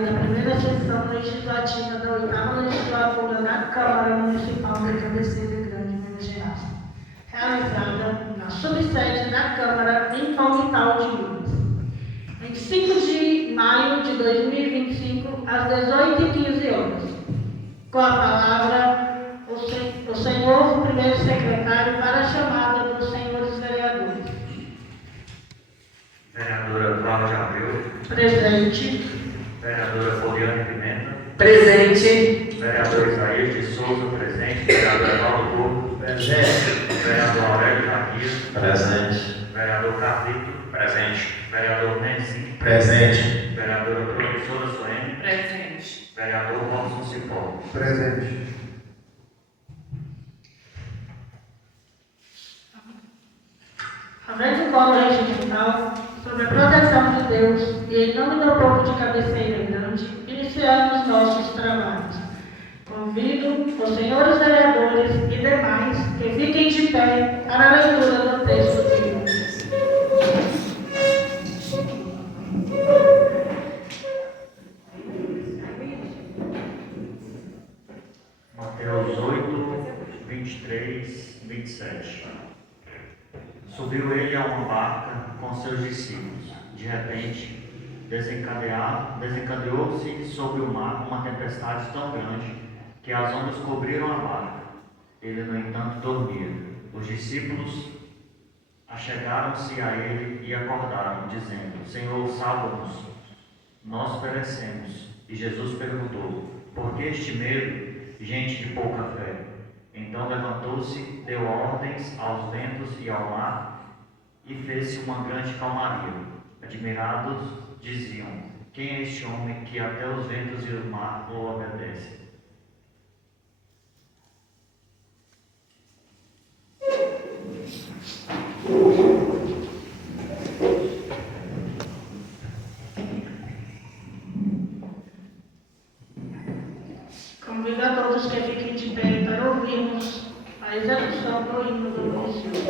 da primeira sessão legislativa da 8ª legislatura na Câmara Municipal de Cabeceira Grande, Minas Gerais, realizada na subsede da Câmara em Palmital de Minas, em 5 de maio de 2025, às 18h15. Com a palavra, o senhor primeiro secretário para a chamada dos senhores vereadores. Vereadora Cláudia Abreu. Presente. Vereadora Poliane Pimenta. Presente. Vereador Isaías de Souza, presente. Vereador Evaldo Porto. Presente. Vereador Aurélio Garcia. Presente. Vereador Carlito. Presente. Vereador Nenzi. Presente. Vereadora Professora Soene. Presente. Vereador Robson Cipó. Presente. Havendo o coro regimental, sob a proteção de Deus e em nome do povo de Cabeceira Grande, iniciamos nossos trabalhos. Convido os senhores vereadores e demais que fiquem de pé para a leitura do texto de hoje. Mateus 8, 23, 27. Subiu ele a uma barca com seus discípulos. De repente, desencadeou-se sobre o mar uma tempestade tão grande que as ondas cobriram a barca. Ele, no entanto, dormia. Os discípulos achegaram-se a ele e acordaram, dizendo: Senhor, salva-nos, nós perecemos. E Jesus perguntou: Por que este medo, gente de pouca fé? Então levantou-se, deu ordens aos ventos e ao mar, e fez-se uma grande calmaria. Admirados, diziam: Quem é este homem que até os ventos e o mar o obedecem? Convido a todos que fiquem de pé para ouvirmos a execução do hino do município.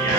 E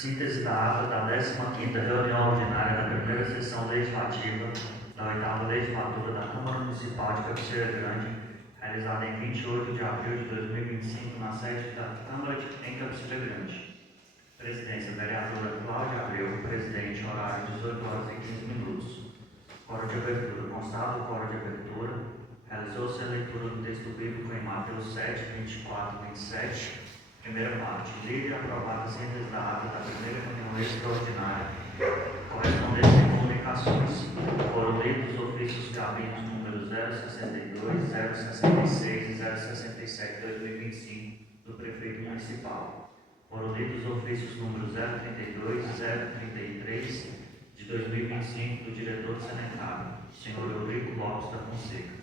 Síntese da ata da 15ª reunião ordinária da primeira sessão legislativa da 8ª legislatura da Câmara Municipal de Cabeceira Grande, realizada em 28 de abril de 2025, na sede da Câmara em Cabeceira Grande. Presidência, vereadora Cláudia Abreu, presidente, horário 18 horas e 15 minutos. Quórum de abertura. Constado o quórum de abertura. Realizou-se a leitura do texto bíblico em Mateus 7, 24 e 27. Primeira parte. Lida e aprovada a síntese da ata da primeira reunião extraordinária. Correspondência e comunicações. Foram lidos os ofícios cabinos números 062, 066 e 067 de 2025 do prefeito municipal. Foram lidos os ofícios números 032 e 033 de 2025 do diretor do Senecato, senhor Eurico Lopes da Fonseca.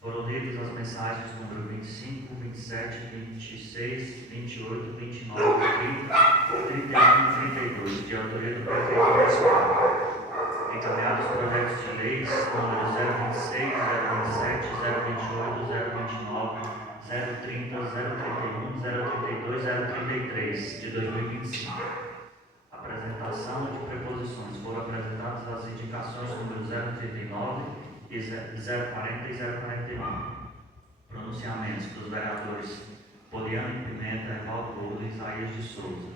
Foram lidas as mensagens número 25, 27, 26, 28, 29, 30, 31 e 32, de autoria do prefeito municipal. Encaminhados os projetos de leis número 026, 027, 028, 029, 030, 031, 032, 033, de 2025. Apresentação de preposições. Foram apresentadas as indicações número 039 e 040 e 041. Pronunciamentos dos vereadores Poliana Pimenta, Evaldo Louro e Isaías de Souza.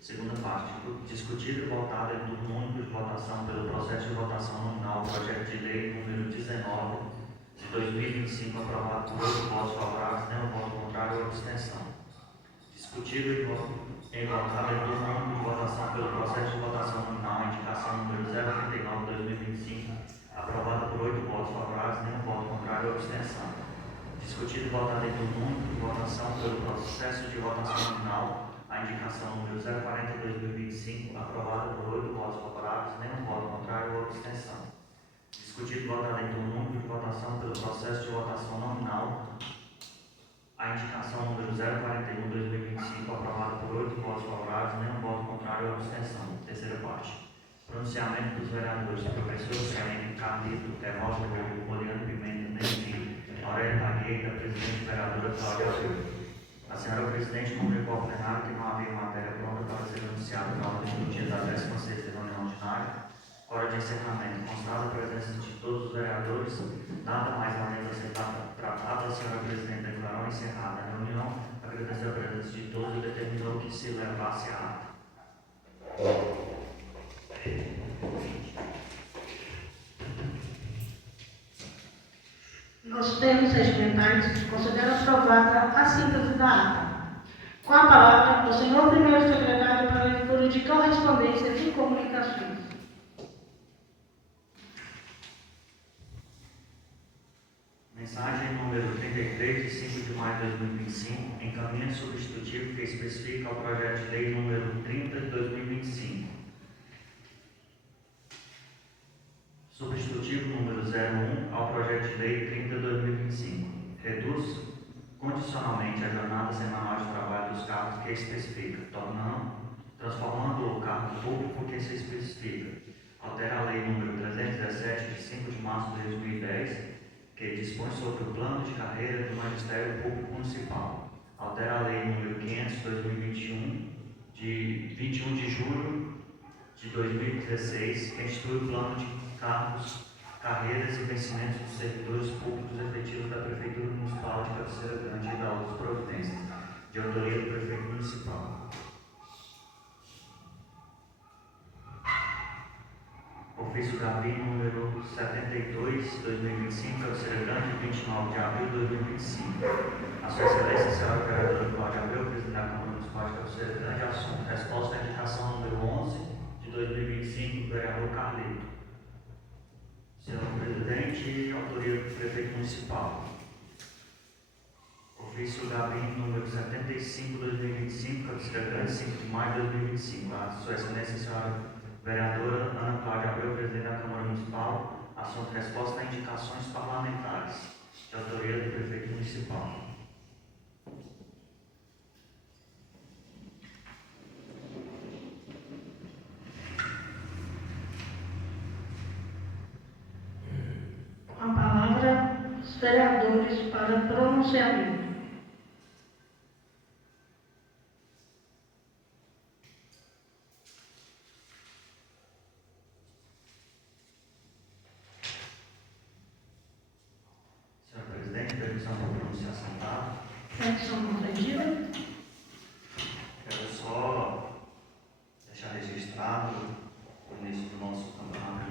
Segunda parte. Discutido e votado em turno único de votação pelo processo de votação nominal do projeto de lei número 19 de 2025, aprovado por 8 votos favoráveis, nenhum voto contrário ou abstenção. Discutido e votado em turno único de votação pelo processo de votação nominal, a indicação número 039 de 2025, aprovada por 8 votos favoráveis, nenhum voto contrário ou abstenção. Discutido e votado em turno único de votação pelo processo de votação nominal, a indicação número 040 de 2025, aprovada por 8 votos favoráveis, nenhum voto contrário ou abstenção. Discutido e votado em turno único de votação pelo processo de votação nominal, a indicação número 041 de 2025, aprovada por 8 votos favoráveis, nenhum voto contrário ou abstenção. Terceira parte. Pronunciamento dos vereadores professor Sérgio Carlito, Evaldo Louro, Poliana Pimenta, Neném, Aurélia Tagueira, presidente vereadora Cláudia Abreu. A senhora presidente comunicou ao plenário que não havia matéria pronta para ser anunciada na ordem do dia da 16ª reunião ordinária. Hora de encerramento. Constada a presença de todos os vereadores, nada mais além a ser tratada, a senhora presidente declarou encerrada a reunião, agradeceu a presença de todos e determinou que se levasse a ata. Nos termos regimentais, considero aprovada a síntese da ata. Com a palavra, o senhor primeiro secretário para a leitura de correspondências e comunicações. Mensagem número 33, de 5 de maio de 2025, encaminha substitutivo que especifica o projeto de lei número 30 de 2025. Substitutivo número 01 ao projeto de lei 30 de 2025. Reduz condicionalmente a jornada semanal de trabalho dos cargos que especifica, transformando o cargo público que se especifica. Altera a lei número 317, de 5 de março de 2010, que dispõe sobre o plano de carreira do Magistério Público Municipal. Altera a lei número 500 de 2021, de 21 de julho de 2016, que institui o plano de cargos, carreiras e vencimentos dos servidores públicos efetivos da Prefeitura Municipal de Cabeceira Grande e da outras providências, de autoria do Prefeito Municipal. Ofício Gabi número 72, 2025, Cabeceira Grande, 29 de abril de 2025. A Sua Excelência, senhora vereadora Cláudia Abreu, presidente da Câmara Municipal de Cabeceira Grande, assunto resposta à indicação número 11 de 2025 do vereador Carlito. Senhor presidente, autoria do prefeito municipal. Ofício Gabi número 75, 2025, Cabeceira Grande, 5 de maio de 2025. A Sua Excelência, senhora vereadora Ana Cláudia Abreu, presidente da Câmara Municipal, assunto resposta a indicações parlamentares, de autoria do prefeito municipal. Com a palavra, os vereadores para pronunciamento.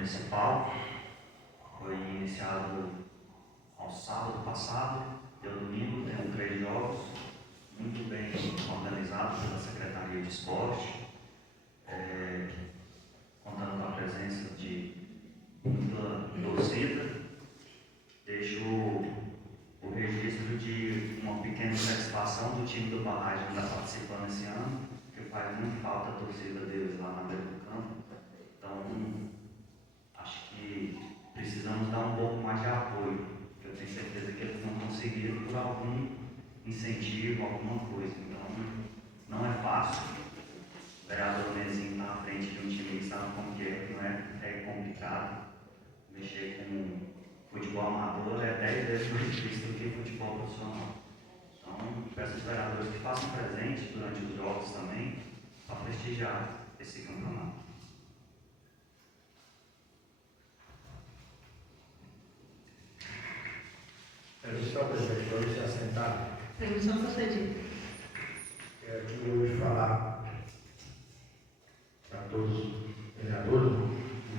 municipal. Foi iniciado ao sábado passado, deu domingo, temos 3 jogos, muito bem organizados pela Secretaria de Esporte, contando com a presença de muita torcida. Deixo o registro de uma pequena satisfação do time do Barragem que está participando esse ano, que faz muito falta a torcida deles lá na beira do campo. Então, acho que precisamos dar um pouco mais de apoio, porque eu tenho certeza que eles não conseguiram por algum incentivo, alguma coisa. Então, não é fácil. O vereador Nezinho está à frente de um time que sabe como que é, não é complicado. Mexer com futebol amador é 10 vezes mais difícil do que futebol profissional. Então, peço aos vereadores que façam presente durante os jogos também, para prestigiar esse campeonato. Permissão, presidente, pode se assentar. Permissão concedida. Quero aqui hoje falar para todos os vereadores,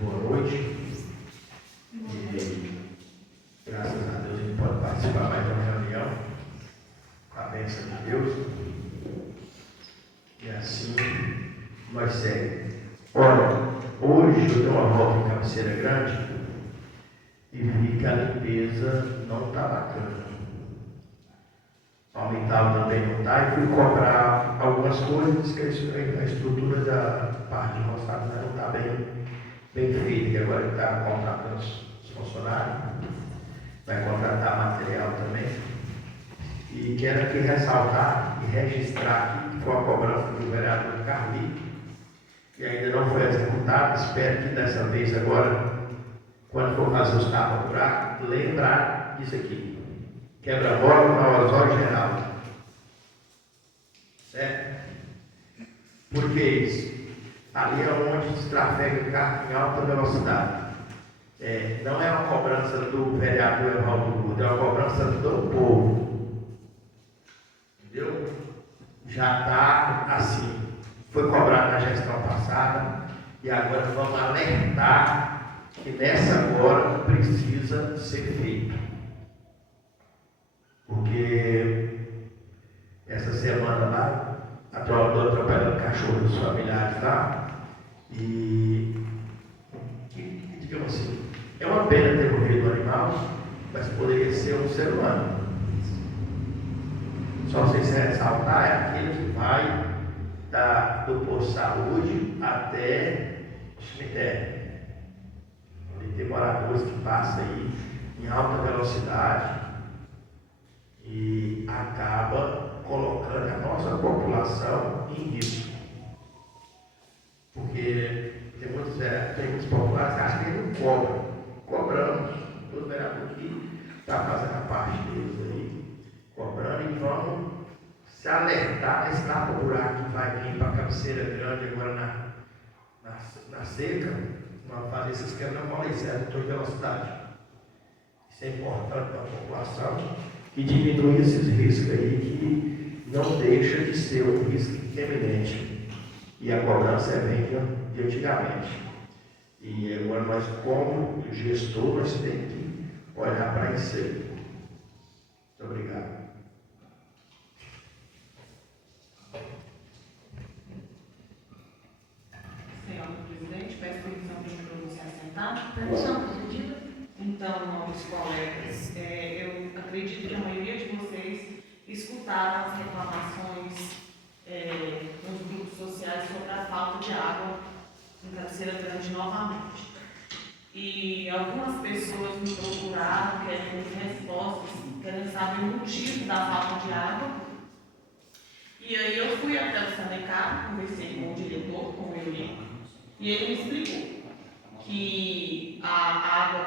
boa noite. E graças a Deus a gente pode participar mais de uma reunião, com a bênção de Deus. E assim nós seguimos. Olha, hoje eu dei uma volta em Cabeceira Grande e vi que a limpeza não está bacana. O Palmital também não está, e fui comprar algumas coisas que a estrutura da parte de roçado não está bem feita, e agora ele está contratando os funcionários, vai contratar material também. E quero aqui ressaltar e registrar aqui que foi a cobrança do vereador Carli, e ainda não foi executada. Espero que dessa vez agora, quando for fazer os tapas-buracos, lembrar disso aqui. Quebra-mola na Osório Geral. Certo? Por que isso? Ali é onde se trafega carro em alta velocidade. Não é uma cobrança do vereador Evaldo Guda, é uma cobrança do povo. Entendeu? Já está assim. Foi cobrado na gestão passada e agora vamos alertar que nessa agora precisa ser feito. Porque essa semana lá, atropelando cachorro dos familiares lá, e digamos assim, é uma pena ter morrido um animal, mas poderia ser um ser humano. Só vocês ressaltar, é aquele que vai do posto de saúde até o cemitério. Onde tem moradores que passam aí em alta velocidade e acaba colocando a nossa população em risco. Porque tem muitos populares que acham que eles não cobram. Cobramos. Todo vereador aqui está fazendo a parte deles aí, cobrando, e vamos se alertar nesse tapa-buraco que vai vir para a Cabeceira Grande agora na seca. Vamos fazer esses quebra-molas de toda velocidade. Isso é importante para a população, e diminuir esses riscos aí, que não deixa de ser um risco iminente. E a cobrança vem de antigamente. E agora nós, como gestor, nós temos que olhar para isso aí. Muito obrigado. Senhor presidente, peço permissão para você assentar. Permissão concedida. Então, nobres colegas, eu acredito que a maioria de vocês escutaram as reclamações nos grupos sociais sobre a falta de água em Cabeceira Grande novamente. E algumas pessoas me procuraram querendo respostas, querendo saber o motivo da falta de água. E aí eu fui até o Sanecap, conversei com o diretor, com o Eurico, e ele me explicou que a água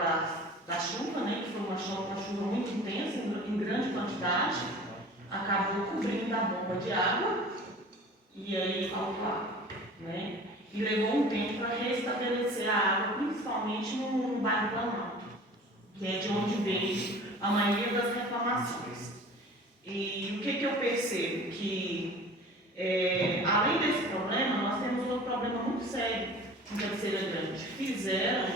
da chuva, que foi uma chuva muito intensa, em grande quantidade, acabou cobrindo a bomba de água e aí faltou água, E levou um tempo para restabelecer a água, principalmente no bairro Planalto, que é de onde veio a maioria das reclamações. E o que eu percebo? Que, além desse problema, nós temos outro problema muito sério em Cabeceira Grande. Fizeram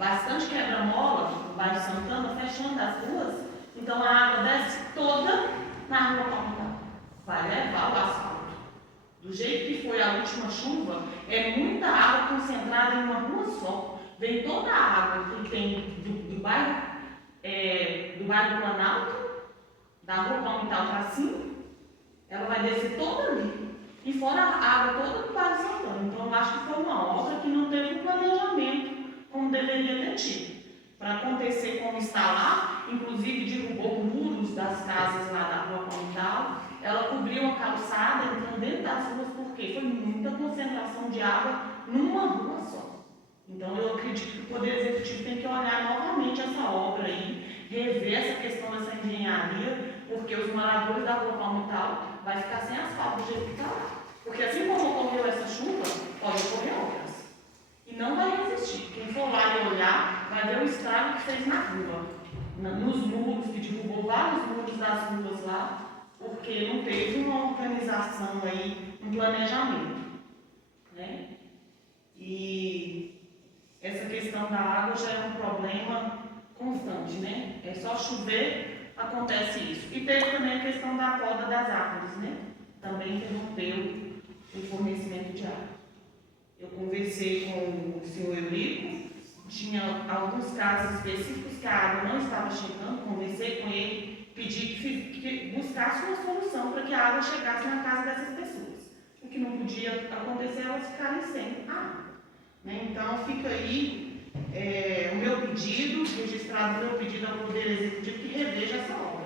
bastante quebra-mola no bairro Santana, fechando as ruas, então a água desce toda na rua Palmital. Vai levar o asfalto. Do jeito que foi a última chuva, é muita água concentrada em uma rua só. Vem toda a água que tem do bairro do Planalto, da rua Palmital para cima, ela vai descer toda ali. E fora a água toda do bairro Santana. Então eu acho que foi uma obra que não teve um planejamento como deveria ter tido. Para acontecer como está lá, inclusive derrubou muros das casas lá da rua Palmital, ela cobriu a calçada entrando dentro das ruas, porque foi muita concentração de água numa rua só. Então eu acredito que o Poder Executivo tem que olhar novamente essa obra aí, rever essa questão dessa engenharia, porque os moradores da rua Palmital vai ficar sem asfalto do jeito que está lá. Porque assim como ocorreu essa chuva, pode ocorrer outras. E não vai resistir. Quem for lá e olhar, vai ver o estrago que fez na rua. Nos muros, que derrubou vários muros das ruas lá, porque não teve uma organização aí, um planejamento. Né? E essa questão da água já é um problema constante, né? É só chover, acontece isso. E teve também a questão da poda das árvores, né? Também interrompeu o fornecimento de água. Eu conversei com o senhor Eurico, tinha alguns casos específicos que a água não estava chegando, conversei com ele, pedi que buscasse uma solução para que a água chegasse na casa dessas pessoas. O que não podia acontecer, elas ficarem sem água. Né? Então fica aí o meu pedido, registrado o meu pedido ao Poder Executivo que reveja essa obra.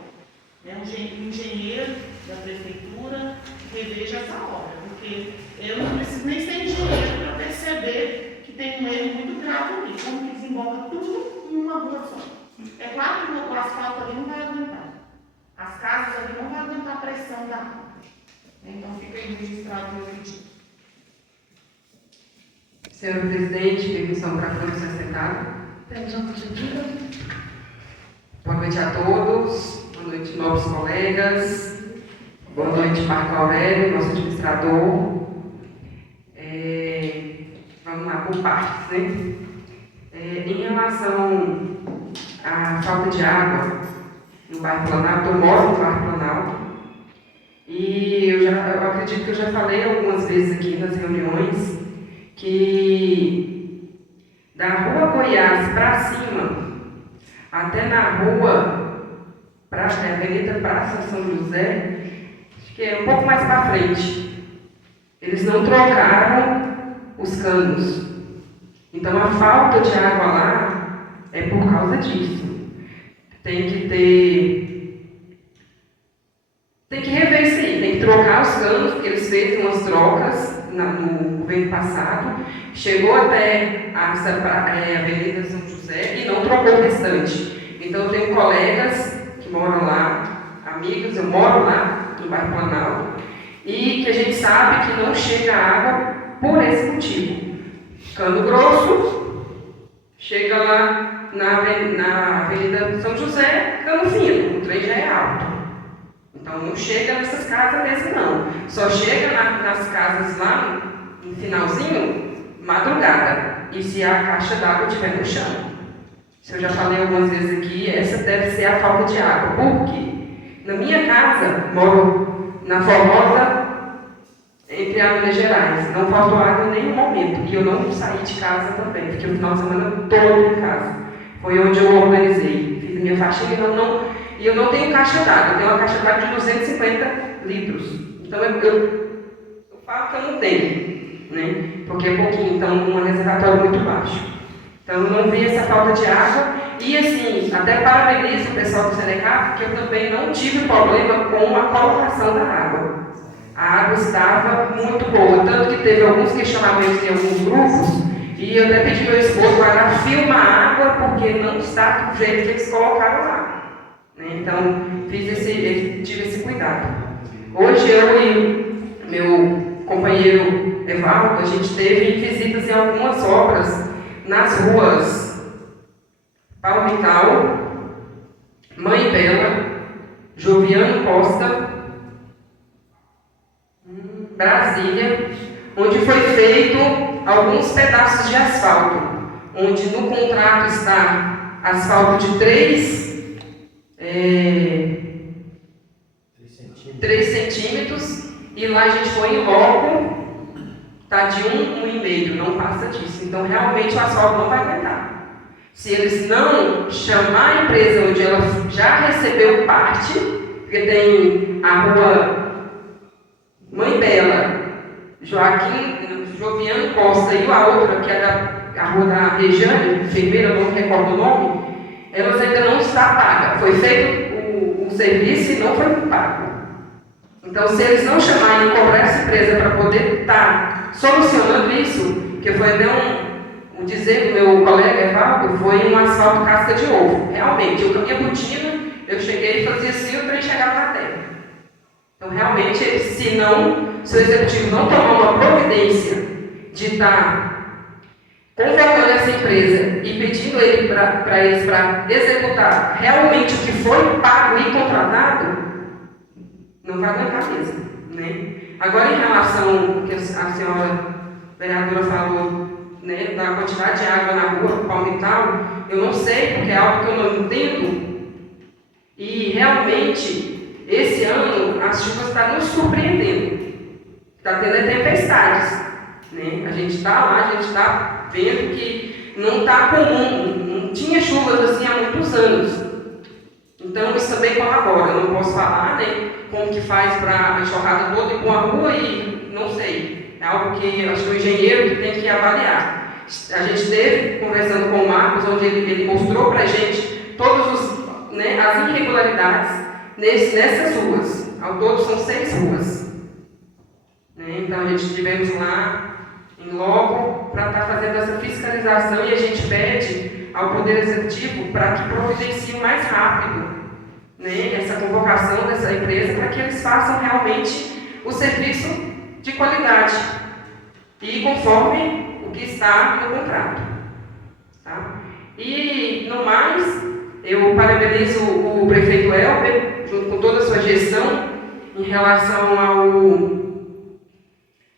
Né? Um engenheiro da prefeitura reveja essa obra, porque eu não preciso nem ser engenheiro para perceber que tem um erro muito grave ali, como que desemboca tudo em uma rua só. É claro que o asfalto ali não vai aguentar, as casas ali não vão aguentar a pressão da água. Então fica aí registrado o meu pedido. Senhor presidente, permissão para a Câmara ser sentada. Permissão concedida. Boa noite a todos, boa noite, novos colegas, boa noite, Marco Aurélio, nosso administrador. Vamos lá, por partes, né? Em relação à falta de água no bairro Planalto, eu moro no bairro Planalto, e eu acredito que eu já falei algumas vezes aqui nas reuniões que da rua Goiás para cima, até na rua Avenida Praça São José, acho que é um pouco mais para frente, eles não trocaram os canos. Então a falta de água lá é por causa disso. Tem que rever isso aí, tem que trocar os canos, porque eles fez umas trocas no governo passado, chegou até a Avenida São José e não trocou o restante. Então eu tenho colegas que moram lá, amigos, eu moro lá no bairro Planalto, e que a gente sabe que não chega água por esse motivo. Cano grosso, chega lá na Avenida São José, cano fino, o trem já é alto. Então não chega nessas casas mesmo não. Só chega nas casas lá no finalzinho, madrugada. E se a caixa d'água estiver no chão. Isso eu já falei algumas vezes aqui, essa deve ser a falta de água. Por quê? Na minha casa, moro na Formosa, entre a Minas Gerais. Não faltou água em nenhum momento. E eu não saí de casa também, fiquei o final de semana todo em casa. Foi onde eu organizei. Fiz a minha faxina e eu não tenho caixa d'água. Eu tenho uma caixa d'água de 250 litros. Então eu falo que eu não tenho, né? Porque é pouquinho, então um reservatório muito baixo. Então eu não vi essa falta de água. E assim, até parabenizo o pessoal do Senecap, porque eu também não tive problema com a colocação da água. A água estava muito boa, tanto que teve alguns questionamentos em alguns grupos, e eu até pedi meu esposo para filmar a água, porque não está do jeito que eles colocaram lá. Então, tive esse cuidado. Hoje eu e meu companheiro Evaldo, a gente teve visitas em algumas obras nas ruas Palmital, Mãe Bela, Joviano Costa, Brasília, onde foi feito alguns pedaços de asfalto. onde no contrato está asfalto de 3 centímetros, e lá a gente foi em loco, está de 1,5, não passa disso. Então, realmente, o asfalto não vai aguentar. Se eles não chamar a empresa onde ela já recebeu parte, porque tem a rua Mãe Bela, Joviano Costa e a outra, que é a rua da Rejane, enfermeira, não recordo o nome, elas ainda não está paga. Foi feito o serviço e não foi pago. Então, se eles não chamarem e cobrar essa empresa para poder estar solucionando isso, que foi até um dizer do meu colega Evaldo, foi um asfalto casca de ovo. Realmente, eu com a minha botina, eu cheguei e fazia assim, o trem chegava na terra. Então, realmente, se o executivo não tomar uma providência de estar convocando essa empresa e pedindo ele para eles para executar realmente o que foi pago e contratado, não vai aguentar mesmo, né? Agora, em relação ao que a senhora vereadora falou, né, da quantidade de água na rua Palmital, eu não sei, porque é algo que eu não entendo, e realmente, esse ano, as chuvas estão nos surpreendendo. Está tendo tempestades, né? A gente está lá, a gente está vendo que não está comum, não tinha chuvas assim há muitos anos. Então, isso também colabora. Eu não posso falar, né, como que faz para a enxurrada toda ir com a rua e não sei. É algo que eu acho que o engenheiro que tem que avaliar. A gente esteve conversando com o Marcos, onde ele mostrou para a gente todas as irregularidades nessas ruas. Ao todo são 6 ruas. Então, a gente estivemos lá em loco para estar fazendo essa fiscalização e a gente pede ao Poder Executivo para que providencie mais rápido, né, essa convocação dessa empresa para que eles façam realmente o serviço de qualidade e conforme o que está no contrato. Tá? E, no mais, eu parabenizo o prefeito Elber, junto com toda a sua gestão, em relação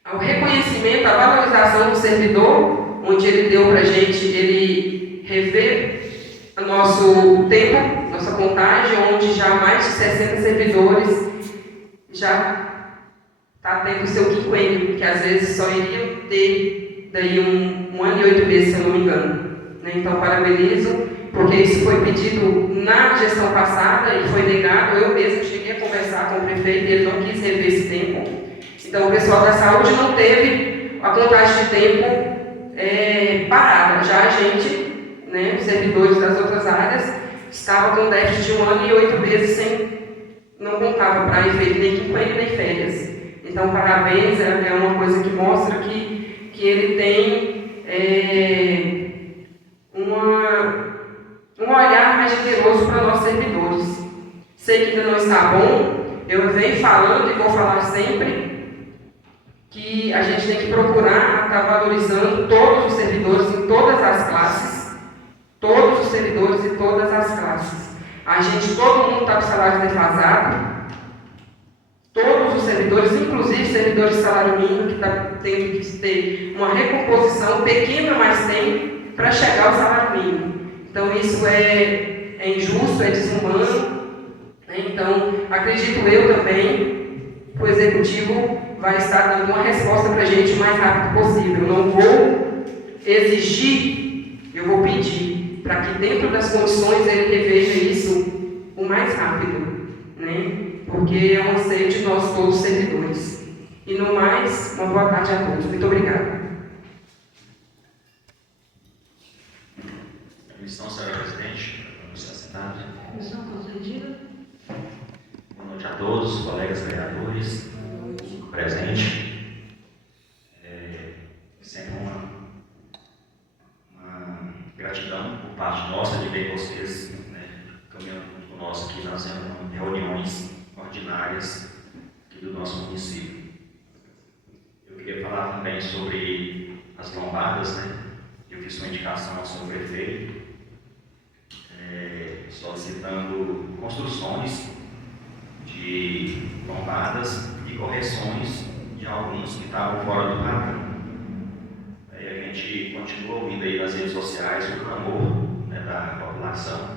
ao reconhecimento, à valorização do servidor, onde ele deu para a gente, ele rever o nosso tempo, nossa contagem, onde já mais de 60 servidores já está tendo o seu quinquênio, que às vezes só iriam ter daí um ano e 8 meses, se eu não me engano. Então, parabenizo, porque isso foi pedido na gestão passada e foi negado. Eu mesmo cheguei a conversar com o prefeito e ele não quis rever esse tempo. Então, o pessoal da saúde não teve a contagem de tempo parada. Já a gente, né, os servidores das outras áreas, estava com déficit de 1 ano e 8 meses não contava para efeito nem quinquênio nem férias. Então, parabéns, é uma coisa que mostra que ele tem um olhar mais generoso para nós servidores. Sei que ainda não está bom, eu venho falando e vou falar sempre que a gente tem que procurar estar valorizando todos os servidores em todas as classes, todos os servidores em todas as classes. Todo mundo está com salário defasado, todos os servidores, inclusive servidores de salário mínimo, que está tendo que ter uma recomposição pequena, mas tem, para chegar ao salário mínimo. Então, isso é injusto, é desumano. Então, acredito eu também que o Executivo vai estar dando uma resposta para a gente o mais rápido possível. Eu não vou exigir, eu vou pedir para que dentro das condições ele reveja isso o mais rápido, né? Porque é um anseio de nós todos servidores. E no mais, uma boa tarde a todos. Muito obrigada. Comissão, senhora presidente, vamos ser assentados. Comissão concedida. Boa noite a todos, colegas vereadores, presente. Sempre uma gratidão por parte nossa de ver vocês, né, caminhando junto conosco aqui nas reuniões ordinárias aqui do nosso município. Eu queria falar também sobre as lombadas, né? Eu fiz uma indicação ao senhor prefeito, solicitando construções de lombadas e correções de alguns que estavam fora do padrão. Aí a gente continua ouvindo aí nas redes sociais sociais o clamor, né, da população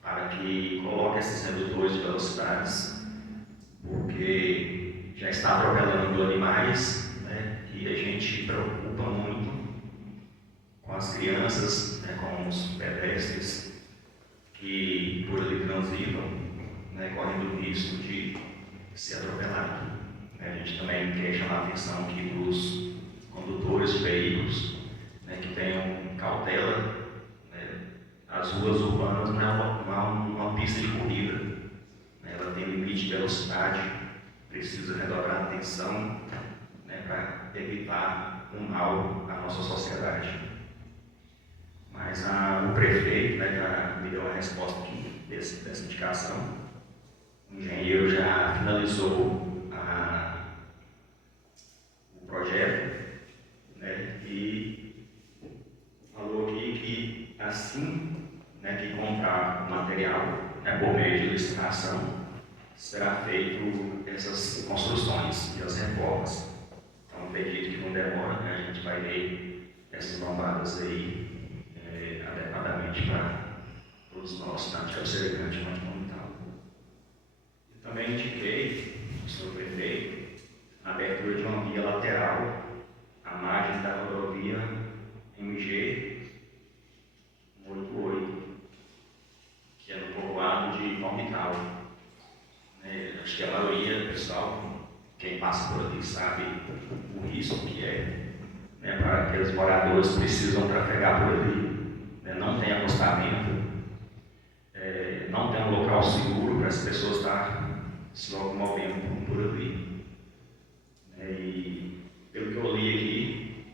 para que coloque esses redutores de velocidades, porque já está atropelando animais, né, e a gente preocupa muito com as crianças, né, com os pedestres que por ali transitam, né, correndo o risco de ser atropelado. A gente também quer chamar a atenção aqui dos condutores de veículos, né, que tenham cautela. Né, as ruas urbanas não é uma pista de corrida, né, ela tem limite de velocidade, precisa redobrar a atenção, né, para evitar um mal à nossa sociedade. Mas o prefeito, né, já me deu a resposta aqui dessa indicação. O engenheiro já finalizou o projeto, né, e falou aqui que assim, né, que comprar o material, né, por meio de licitação, será feito essas construções e as reformas. Então acredito que não demora, né, a gente vai ver essas lombadas aí adequadamente para todos nós, tanto de Cabeceira Grande quanto Comunitário. E também indiquei, senhor prefeito, a abertura de uma via lateral à margem da rodovia MG 188, que é no povoado de Palmital. Acho que a maioria, pessoal, quem passa por ali sabe o risco que é, né, para aqueles moradores que precisam trafegar por ali. Não tem acostamento, não tem um local seguro para as pessoas estar se locomovendo por ali. E pelo que eu li aqui,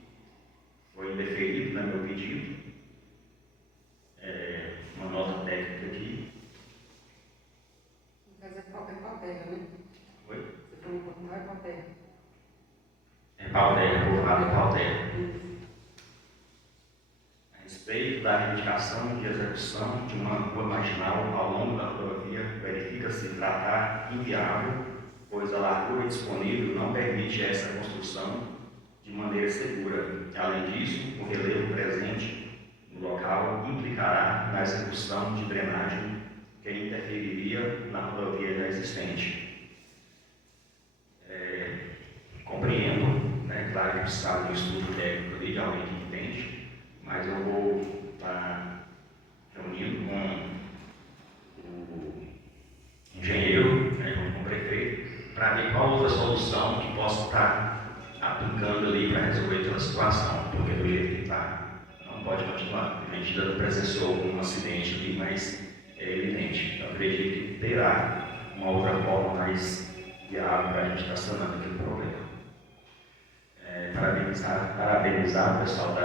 foi indeferido, né, meu pedido, uma nota técnica aqui. Mas é pau terra, né? Oi? Você falou que não é pau terra. É pau terra, povoado pau terra. A respeito da reivindicação de execução de uma rua marginal ao longo da rodovia, verifica-se tratar inviável, pois a largura disponível não permite essa construção de maneira segura. Além disso, o relevo presente no local implicará na execução de drenagem que interferiria na rodovia já existente. Compreendo, né, claro que precisava de um estudo técnico ali, de alguém que entende, mas eu vou estar reunindo com o engenheiro, né, junto com o prefeito, para ver qual outra solução que possa estar aplicando ali para resolver aquela situação, porque do jeito que está, não pode continuar. A gente ainda presenciou um acidente ali, mas é evidente. Eu acredito que terá uma outra forma mais viável para a gente estar sanando aquele problema. Parabenizar o pessoal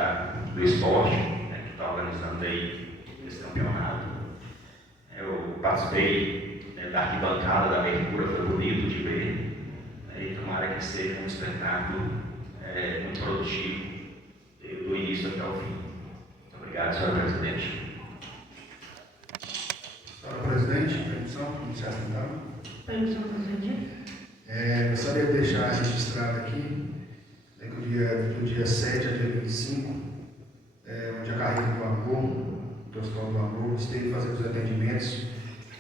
do esporte, né, que está organizando aí esse campeonato. Eu participei, né, da arquibancada da abertura, foi bonito de ver, né, e tomara que seja um espetáculo muito produtivo do início até o fim. Muito obrigado, senhor presidente. Senhora presidente, permissão, iniciar a sessão. Permissão, presidente. Gostaria de deixar registrado aqui, né, que do dia 7 a dia 25, onde a Carreira do Amor, do Hospital do Amor, esteve fazendo os atendimentos.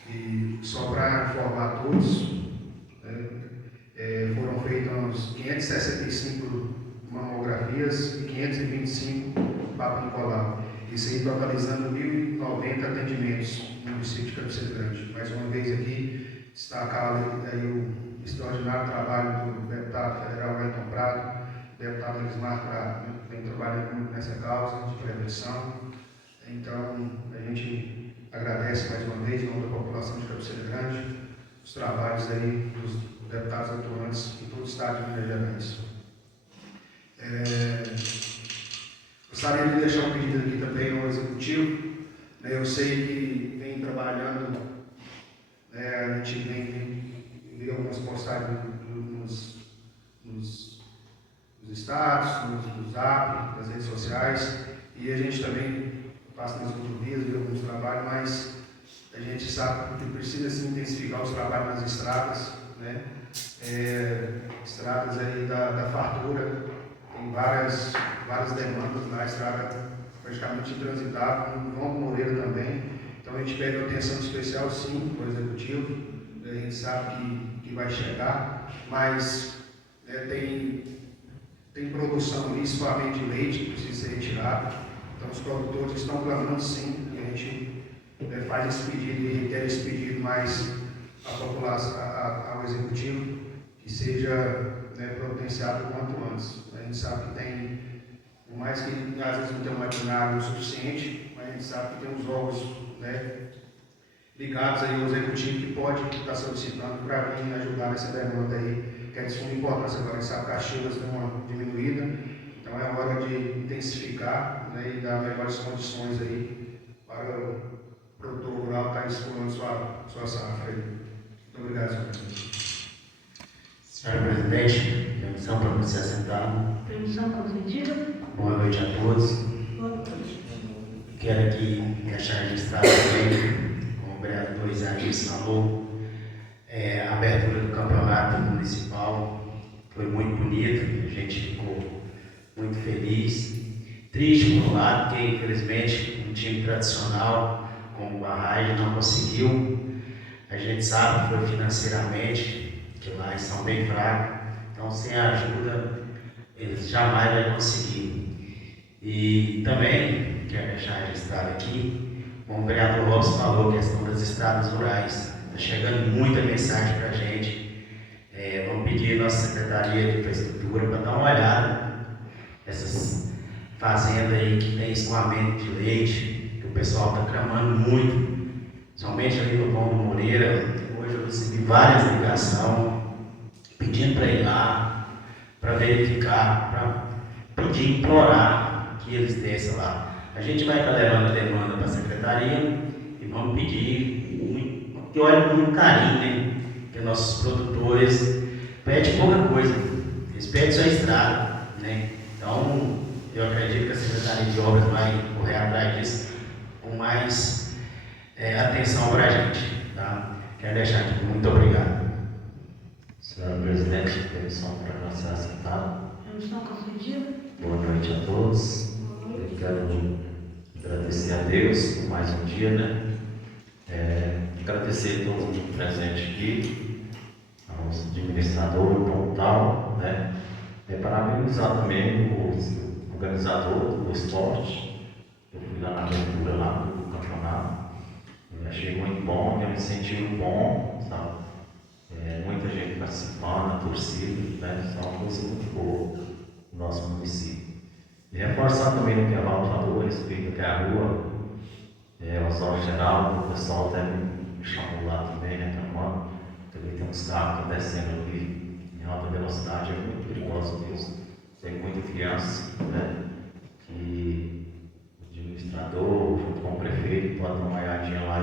E só para informar a todos, né, foram feitas 565 mamografias e 525 Papa Nicolau. Isso aí totalizando 1.090 atendimentos no município de Cabeceira Grande. Mais uma vez aqui, destacado aí o extraordinário trabalho do deputado federal Wellington Prado, deputado Elismar, que vem trabalhando muito nessa causa de prevenção. Então, a gente agradece mais uma vez, em nome da população de Cabeceira Grande, os trabalhos aí dos deputados atuantes em todo o estado de Minas Gerais. Gostaria de deixar um pedido aqui também ao Executivo. Eu sei que vem trabalhando, a gente vê algumas postagens nos estados, no Zap, nas redes sociais, e a gente também passa nas rodovias, vê alguns trabalhos, mas a gente sabe que precisa sim intensificar os trabalhos nas estradas, né? Estradas aí da fartura, tem várias demandas na estrada, praticamente intransitável, no João Moreira também. Então a gente pede uma atenção especial, sim, para o executivo. A gente sabe que vai chegar, mas tem produção ali, somente de leite, que precisa ser retirado. Então os produtores estão clamando, sim, e a gente faz esse pedido e reitera esse pedido mais à população, ao executivo, que seja providenciado o quanto antes. A gente sabe que tem, por mais que às vezes não tenha um maquinário suficiente, mas a gente sabe que tem os órgãos ligados aí ao executivo que pode estar solicitando para vir ajudar nessa demanda aí, que é de suma importância. Agora a gente sabe que as chuvas dão uma diminuída, então é hora de intensificar e dar melhores condições aí para o produtor rural estar explorando sua safra aí. Muito obrigado, senhor presidente. Senhor presidente, permissão para você assentar. Permissão concedida. Boa noite a todos. Boa noite. Quero aqui deixar registrado também, como o vereador Isaías falou, a abertura do campeonato municipal foi muito bonito, a gente ficou muito feliz. Triste por um lado, porque infelizmente um time tradicional como o Barragem não conseguiu. A gente sabe que foi financeiramente, que lá eles são bem fracos, então sem a ajuda eles jamais vão conseguir. E também quero deixar registrado aqui, como o vereador Robson falou, a questão das estradas rurais. Está chegando muita mensagem para a gente. Vamos pedir a nossa Secretaria de Infraestrutura para dar uma olhada nessas fazendas aí que tem escoamento de leite, que o pessoal está clamando muito, somente ali no João Moreira. Hoje eu recebi várias ligações pedindo para ir lá, para verificar, para pedir, implorar que eles desçam lá. A gente vai estar levando a demanda para a Secretaria e vamos pedir que olhem com muito carinho, né? Que nossos produtores pedem pouca coisa, eles pedem só estrada, né? Então, eu acredito que a Secretaria de Obras vai correr atrás disso com mais atenção para a gente, tá? Quero deixar aqui, muito obrigado. Senhor presidente, permissão para você assentar. Permissão concedida. Boa noite a todos. Eu quero agradecer a Deus por mais um dia, né? Agradecer a todo mundo presente aqui, aos administradores, como tal, né? Parabenizar também o organizador do esporte. Eu fui lá na abertura lá do campeonato. Eu achei muito bom, é um incentivo bom, sabe? Muita gente participando, a torcida, né? Isso é uma coisa muito boa no nosso município. E reforçar também o que a Val falou a respeito que a rua, o Osório Geral, o pessoal até me chamou lá também, reclamando. Também tem uns carros que descendo ali em alta velocidade, é muito perigoso mesmo. Tem muita criança, né? Que o administrador, junto com o prefeito, pode dar uma olhadinha lá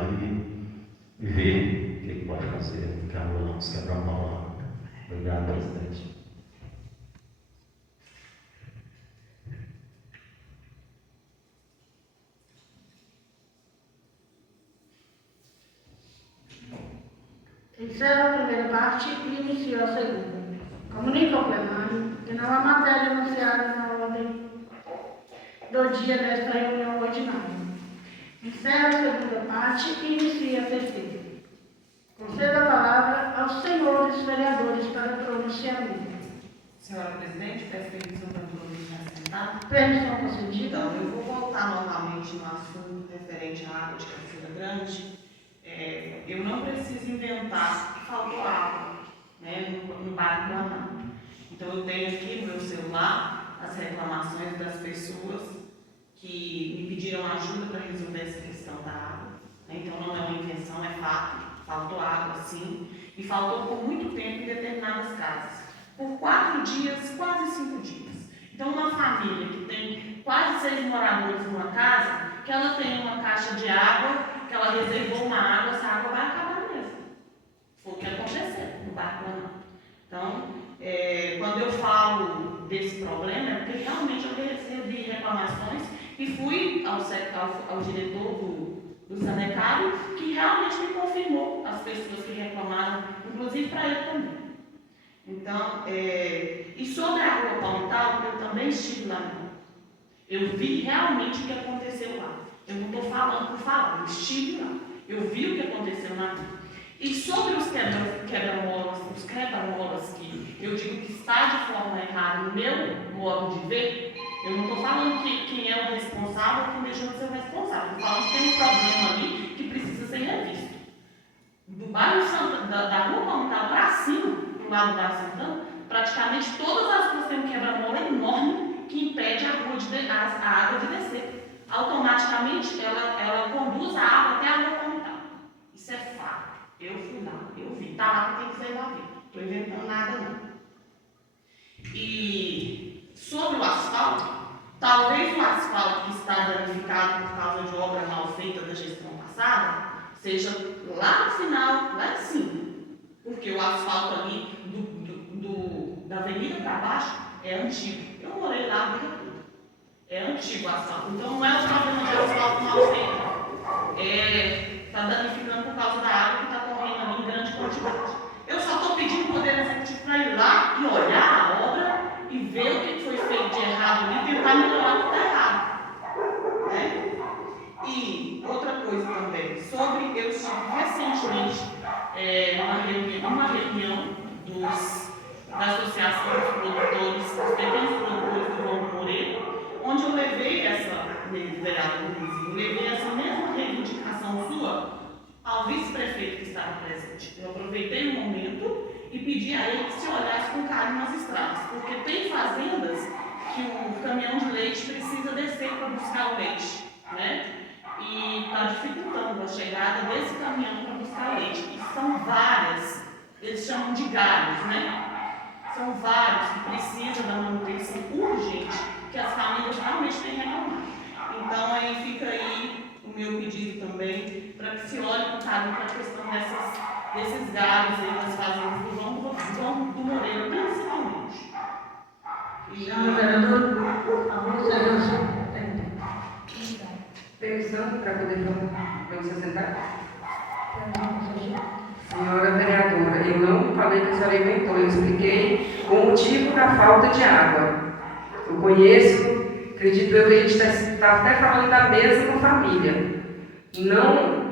e ver o que pode fazer, que a rua não se quebrar uma lá. Obrigado, presidente. Encerra a primeira parte e inicia a segunda. Comunica ao plenário que não há matéria anunciada na ordem do dia desta reunião ordinária. Encerra a segunda parte e inicia a terceira. Conceda a palavra aos senhores vereadores para pronunciamento. Senhora presidente, peço permissão para me assentar. Permissão concedida. Então, eu vou voltar novamente no assunto referente à água de Cachoeira Grande. Eu não preciso inventar que faltou água, né, no bairro Guaná. Então, eu tenho aqui no meu celular as reclamações das pessoas que me pediram ajuda para resolver essa questão da água. Então, não é uma invenção, é fato. Faltou água, sim, e faltou por muito tempo em determinadas casas. Por 4 dias, quase 5 dias. Então, uma família que tem quase 6 moradores numa casa, que ela tem uma caixa de água, que ela reservou uma água, essa água vai acabar mesmo. Foi o que aconteceu no bairro Guaná. Então, quando eu falo desse problema, é porque realmente eu recebi reclamações e fui ao diretor do Sanecário, que realmente me confirmou as pessoas que reclamaram, inclusive para ele também. Então, e sobre a rua Palmital, eu também estive lá. Eu vi realmente o que aconteceu lá. Eu não estou falando por falar, eu estive lá. Eu vi o que aconteceu na rua. E sobre os quebra-molas que eu digo que está de forma errada no meu modo de ver, eu não estou falando que quem é o responsável ou quem deixou de ser o responsável. Estou falando que tem um problema ali que precisa ser revisto. Do bairro da Rua Palmital para cima, do lado do bairro Santana, praticamente todas as ruas têm um quebra-mola enorme que impede a água de descer. Automaticamente ela conduz a água até a Rua Palmital. Isso é fato. Eu fui lá, eu vi. Está lá que tem que ser lá ver. Não estou inventando nada não. E sobre o asfalto, talvez o asfalto que está danificado por causa de obra mal feita da gestão passada, seja lá no final, lá em cima. Porque o asfalto ali da avenida para baixo é antigo. Eu morei lá a vida toda. É antigo o asfalto. Então não é o problema de asfalto mal feito. Está danificando por causa da água que está correndo ali em grande quantidade. Eu só estou pedindo o Poder Executivo para ir lá e olhar a obra e ver o que foi feito de errado ali e tentar melhorar o que está errado. Né? E outra coisa também, eu estive recentemente numa reunião da Associação dos Produtores, dos Pequenos Produtores do João Moreira, onde eu levei levei essa mesma reivindicação sua ao vice-prefeito que estava presente. Eu aproveitei o momento e pedi a ele que se olhasse com carinho nas estradas, porque tem fazendas que o caminhão de leite precisa descer para buscar o leite, né? E está dificultando a chegada desse caminhão para buscar leite. E são várias, eles chamam de galhos, né? São vários que precisam da manutenção urgente, que as famílias realmente têm reclamado. Então, aí fica aí o meu pedido também, para que se olhe com carinho para a questão desses galhos aí das fazendas do João do Moreira, principalmente. Senhora vereadora, a vossa Permissão para poder falar? Vamos se sentar? Senhora vereadora, eu não falei que a senhora inventou, eu expliquei o motivo da falta de água. Eu conheço, acredito eu que a gente está até falando da mesma família. Não,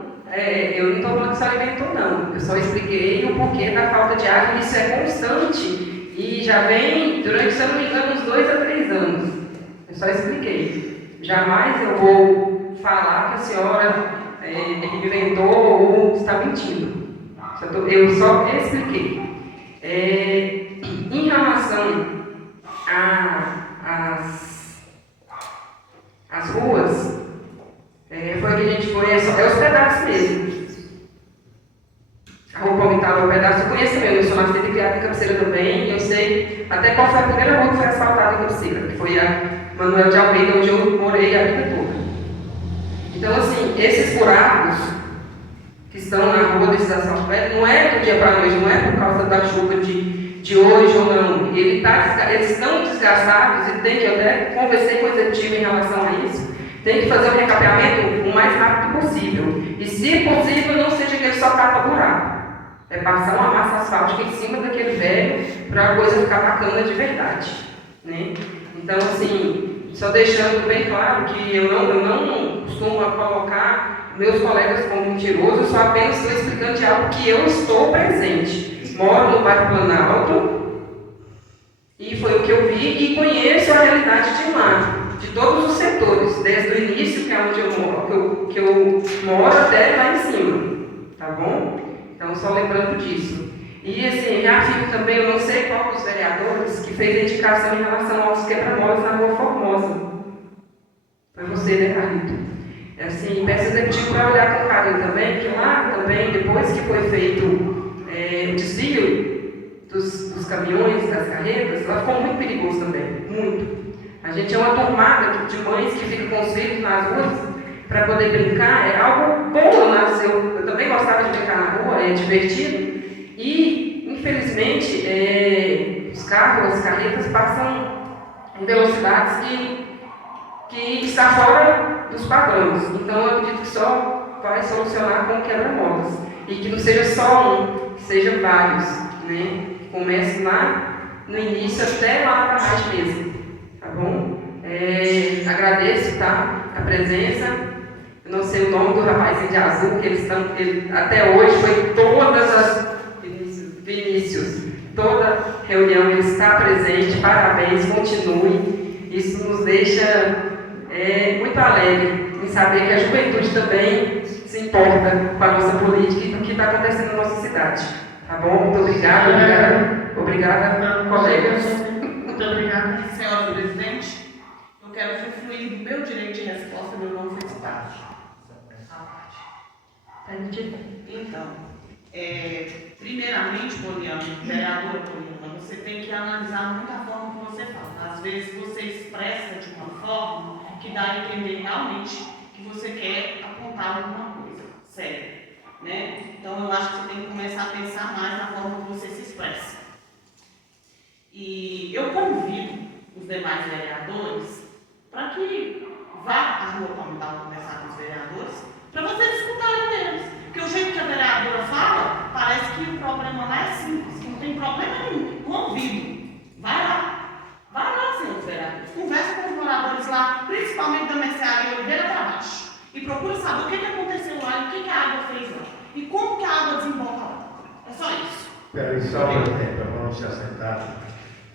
eu não estou falando que a senhora inventou, não. Eu só expliquei o porquê da falta de água, e isso é constante e já vem durante, se eu não me engano, uns 2 a 3 anos. Eu só expliquei. Jamais eu vou falar que a senhora inventou ou está mentindo. Eu só expliquei. Em relação às ruas, foi que a gente foi, é os pedaços mesmo. A Rua Palmital é um pedaço, eu conheço mesmo, eu sou nascida e criada em Cabeceira também, e eu sei até qual foi a primeira rua que foi asfaltada em Cabeceira, que foi a Manuel de Almeida, onde eu morei a vida toda. Então, assim, esses buracos que estão na rua desses asfaltos velhos, não é do dia para a noite, não é por causa da chuva de hoje ou não. Eles estão desgastados e tem que, eu até conversei com o executivo em relação a isso, tem que fazer o recapeamento o mais rápido possível. E, se possível, não seja que ele só tapa buraco. É passar uma massa asfáltica em cima daquele velho para a coisa ficar bacana de verdade. Né? Então, assim, só deixando bem claro que eu não costumo colocar meus colegas como mentirosos, eu só apenas estou explicando de algo que eu estou presente. Moro no bairro Planalto e foi o que eu vi e conheço a realidade de lá, de todos os setores, desde o início, que é onde eu moro, que eu moro, até lá em cima. Tá bom? Então, só lembrando disso. E, assim, reafirmo também, eu não sei qual dos vereadores que fez a indicação em relação aos quebra-molas na Rua Formosa. Foi você, né, Carlito? Assim, peço executivo para olhar com carinho também, que lá também, depois que foi feito o desvio dos caminhões, das carretas, lá ficou muito perigoso também, muito. A gente é uma turmada de mães que ficam com os filhos nas ruas para poder brincar, é algo bom, né? Eu também gostava de brincar na rua, é divertido. E, infelizmente, os carros, as carretas passam em velocidades que está fora dos padrões. Então, eu acredito que só vai solucionar com quebra-molas. E que não seja só um, que sejam vários. Né? Comece lá no início até lá na barragem mesmo. Tá bom? Agradeço, tá? A presença. Eu não sei o nome do rapazinho de azul, que ele até hoje foi todas as. Vinícius, toda reunião ele está presente, parabéns, continue. Isso nos deixa muito alegre em saber que a juventude também se importa com a nossa política e com o que está acontecendo na nossa cidade. Tá bom? Muito obrigada, colegas. Muito obrigada. Senhora presidente, eu quero usufruir do meu direito de resposta, meu nome foi citado. Então, primeiramente, vereadora Poliana, você tem que analisar muito a forma que você fala. Às vezes você expressa de uma forma que dá a entender realmente que você quer apontar alguma coisa séria, né? Então eu acho que você tem que começar a pensar mais na forma que você se expressa. E eu convido os demais vereadores para que vá à Rua Palmital conversar com os vereadores, para vocês escutarem deles. Porque o jeito que a vereadora fala, parece que o problema lá é simples, que não tem problema nenhum. Convido. Vai lá, senhores vereadores. Conversa com os moradores lá, principalmente da Mercearia Oliveira para baixo. E procura saber o que aconteceu lá e o que a água fez lá. E como que a água desemboca lá. É só isso. Espera aí só um tempo, para não se assentar.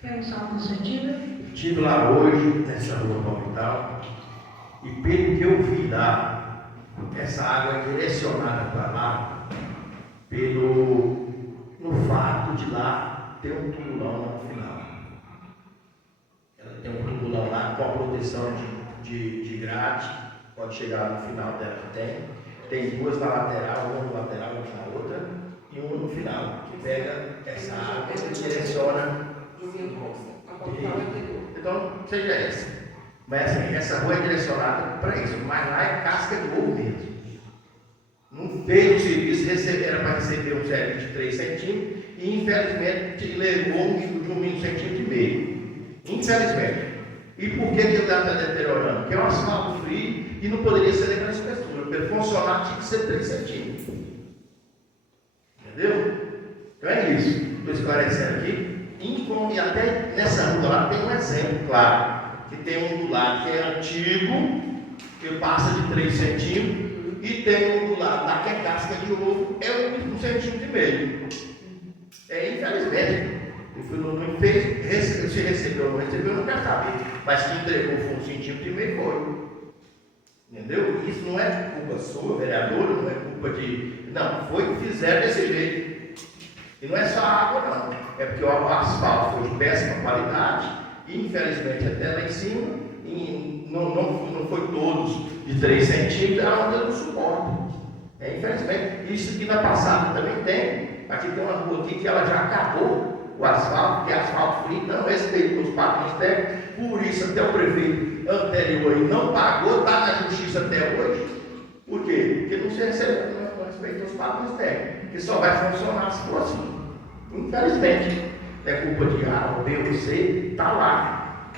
Permissão concedida. Estive lá hoje, nessa rua Palmital, e pelo que eu vi lá, essa água é direcionada para lá no fato de lá ter um tumulão lá no final. Ela tem um tumulão lá com a proteção de grade, pode chegar no final dela que tem duas na lateral, uma no lateral, outra na outra, e uma no final, que pega essa água e direciona. Então, seja essa. Mas assim, essa rua é direcionada para isso, mas lá é casca de ovo mesmo. Não fez o serviço, era para receber um zero de 3 centímetros e infelizmente levou um de 1,5 centímetros. Infelizmente. E por que ele está deteriorando? Porque é um asfalto frio e não poderia ser daquela espessura. Para ele funcionar tinha que ser 3 centímetros. Entendeu? Então é isso. Estou esclarecendo aqui. E até nessa rua lá tem um exemplo, claro. Que tem um do lado que é antigo, que passa de 3 centímetros, e tem um do lado lá que é casca de ovo, é 1,5 centímetros. Infelizmente, não fez, se recebeu ou não recebeu, eu não quero saber. Mas que entregou foi 1,5 centímetros foi. Entendeu? Isso não é culpa sua, vereadora, não é culpa de. Não, foi que fizeram desse jeito. E não é só a água, não. É porque o asfalto foi de péssima qualidade, e infelizmente até lá em cima, não foi todos de 3 centímetros, a onda não suporta. Infelizmente, isso aqui na passada também tem. Aqui tem uma rua aqui que ela já acabou o asfalto, que é asfalto frio, não respeitou os padrões técnicos, por isso até o prefeito anterior aí não pagou, está na justiça até hoje. Por quê? Porque não se recebeu, não respeitou os padrões técnicos, que só vai funcionar se for assim. Infelizmente, é culpa de A, B ou C, está lá.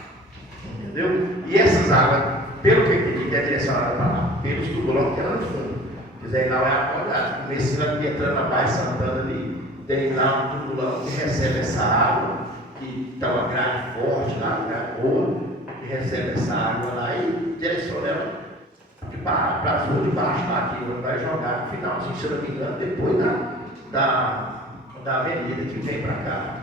Entendeu? E essas águas, pelo que eu entendi, é direcionada para lá, pelos tubulões que era no fundo. Quiser ir lá, vai acordar. Começando aqui, entrando na Baía Santana ali, tem lá um tubulão que recebe essa água, que está uma grade forte lá, grade boa, que recebe essa água lá e direciona ela para as ruas de baixo, lá aqui, vai jogar no final, assim, se eu não me engano, depois da avenida que vem para cá.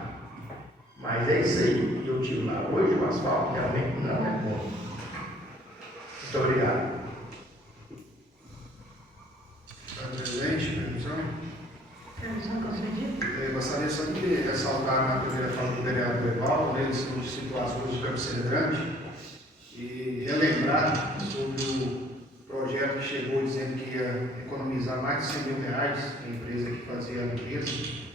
Mas é isso aí. Eu tive lá hoje, o asfalto realmente não é bom. Muito obrigado. Senhor presidente, permissão? Permissão concedida. Eu gostaria só de ressaltar na primeira fala do vereador Evaldo, ele sobre situações de Cabeceira Grande, e relembrar sobre o projeto que chegou dizendo que ia economizar mais de 100 mil reais, a empresa que fazia a limpeza.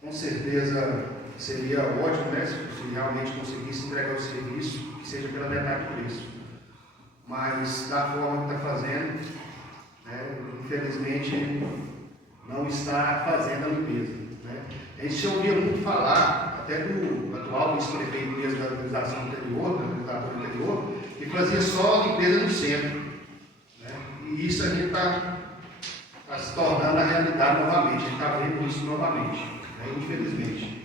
Com certeza seria ótimo, né, se realmente conseguisse entregar o serviço, que seja pela metade do preço. Mas da forma que está fazendo, né, infelizmente não está fazendo a limpeza. Né. A gente já ouvia muito falar, até do atual vice-prefeito mesmo da legislação anterior, da legislatura anterior, que fazia só a limpeza no centro. Né. E isso aqui está se tornando a realidade novamente, a gente está vendo isso novamente. Infelizmente,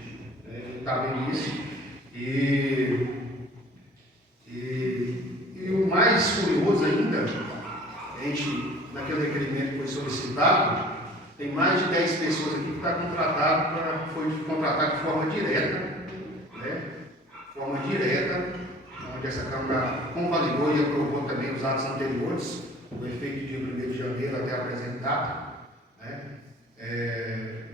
está vendo isso, e E o mais curioso ainda, a gente, naquele requerimento que foi solicitado, tem mais de 10 pessoas aqui que foi contratado de forma direta, né? Forma direta, onde essa Câmara convalidou e aprovou também os atos anteriores, o efeito de dia 1º de janeiro até a presente data, né?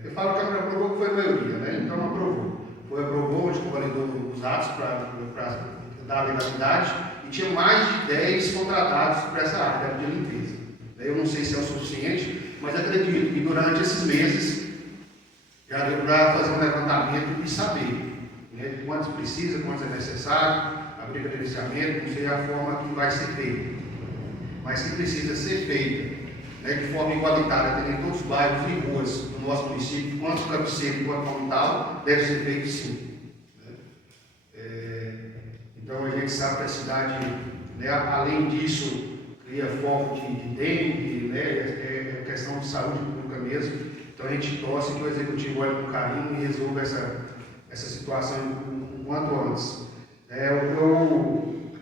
Eu falo que a Câmara aprovou que foi a maioria, né? Então aprovou. Aprovou, a gente convalidou os atos para dar legalidade e tinha mais de 10 contratados para essa área de limpeza. Eu não sei se é o suficiente, mas acredito que durante esses meses já deu para fazer um levantamento e saber, né, de quantos precisa, quantos é necessário, abrir credenciamento, não sei a forma que vai ser feita, mas que precisa ser feita, né, de forma igualitária, tendo em todos os bairros e ruas do nosso município, quanto cabeceiro, quanto comunal, deve ser feito sim. Então a gente sabe que a cidade, né, além disso, cria foco de dengue, né, é questão de saúde pública mesmo. Então a gente torce que o Executivo olhe com carinho e resolva essa situação o quanto antes.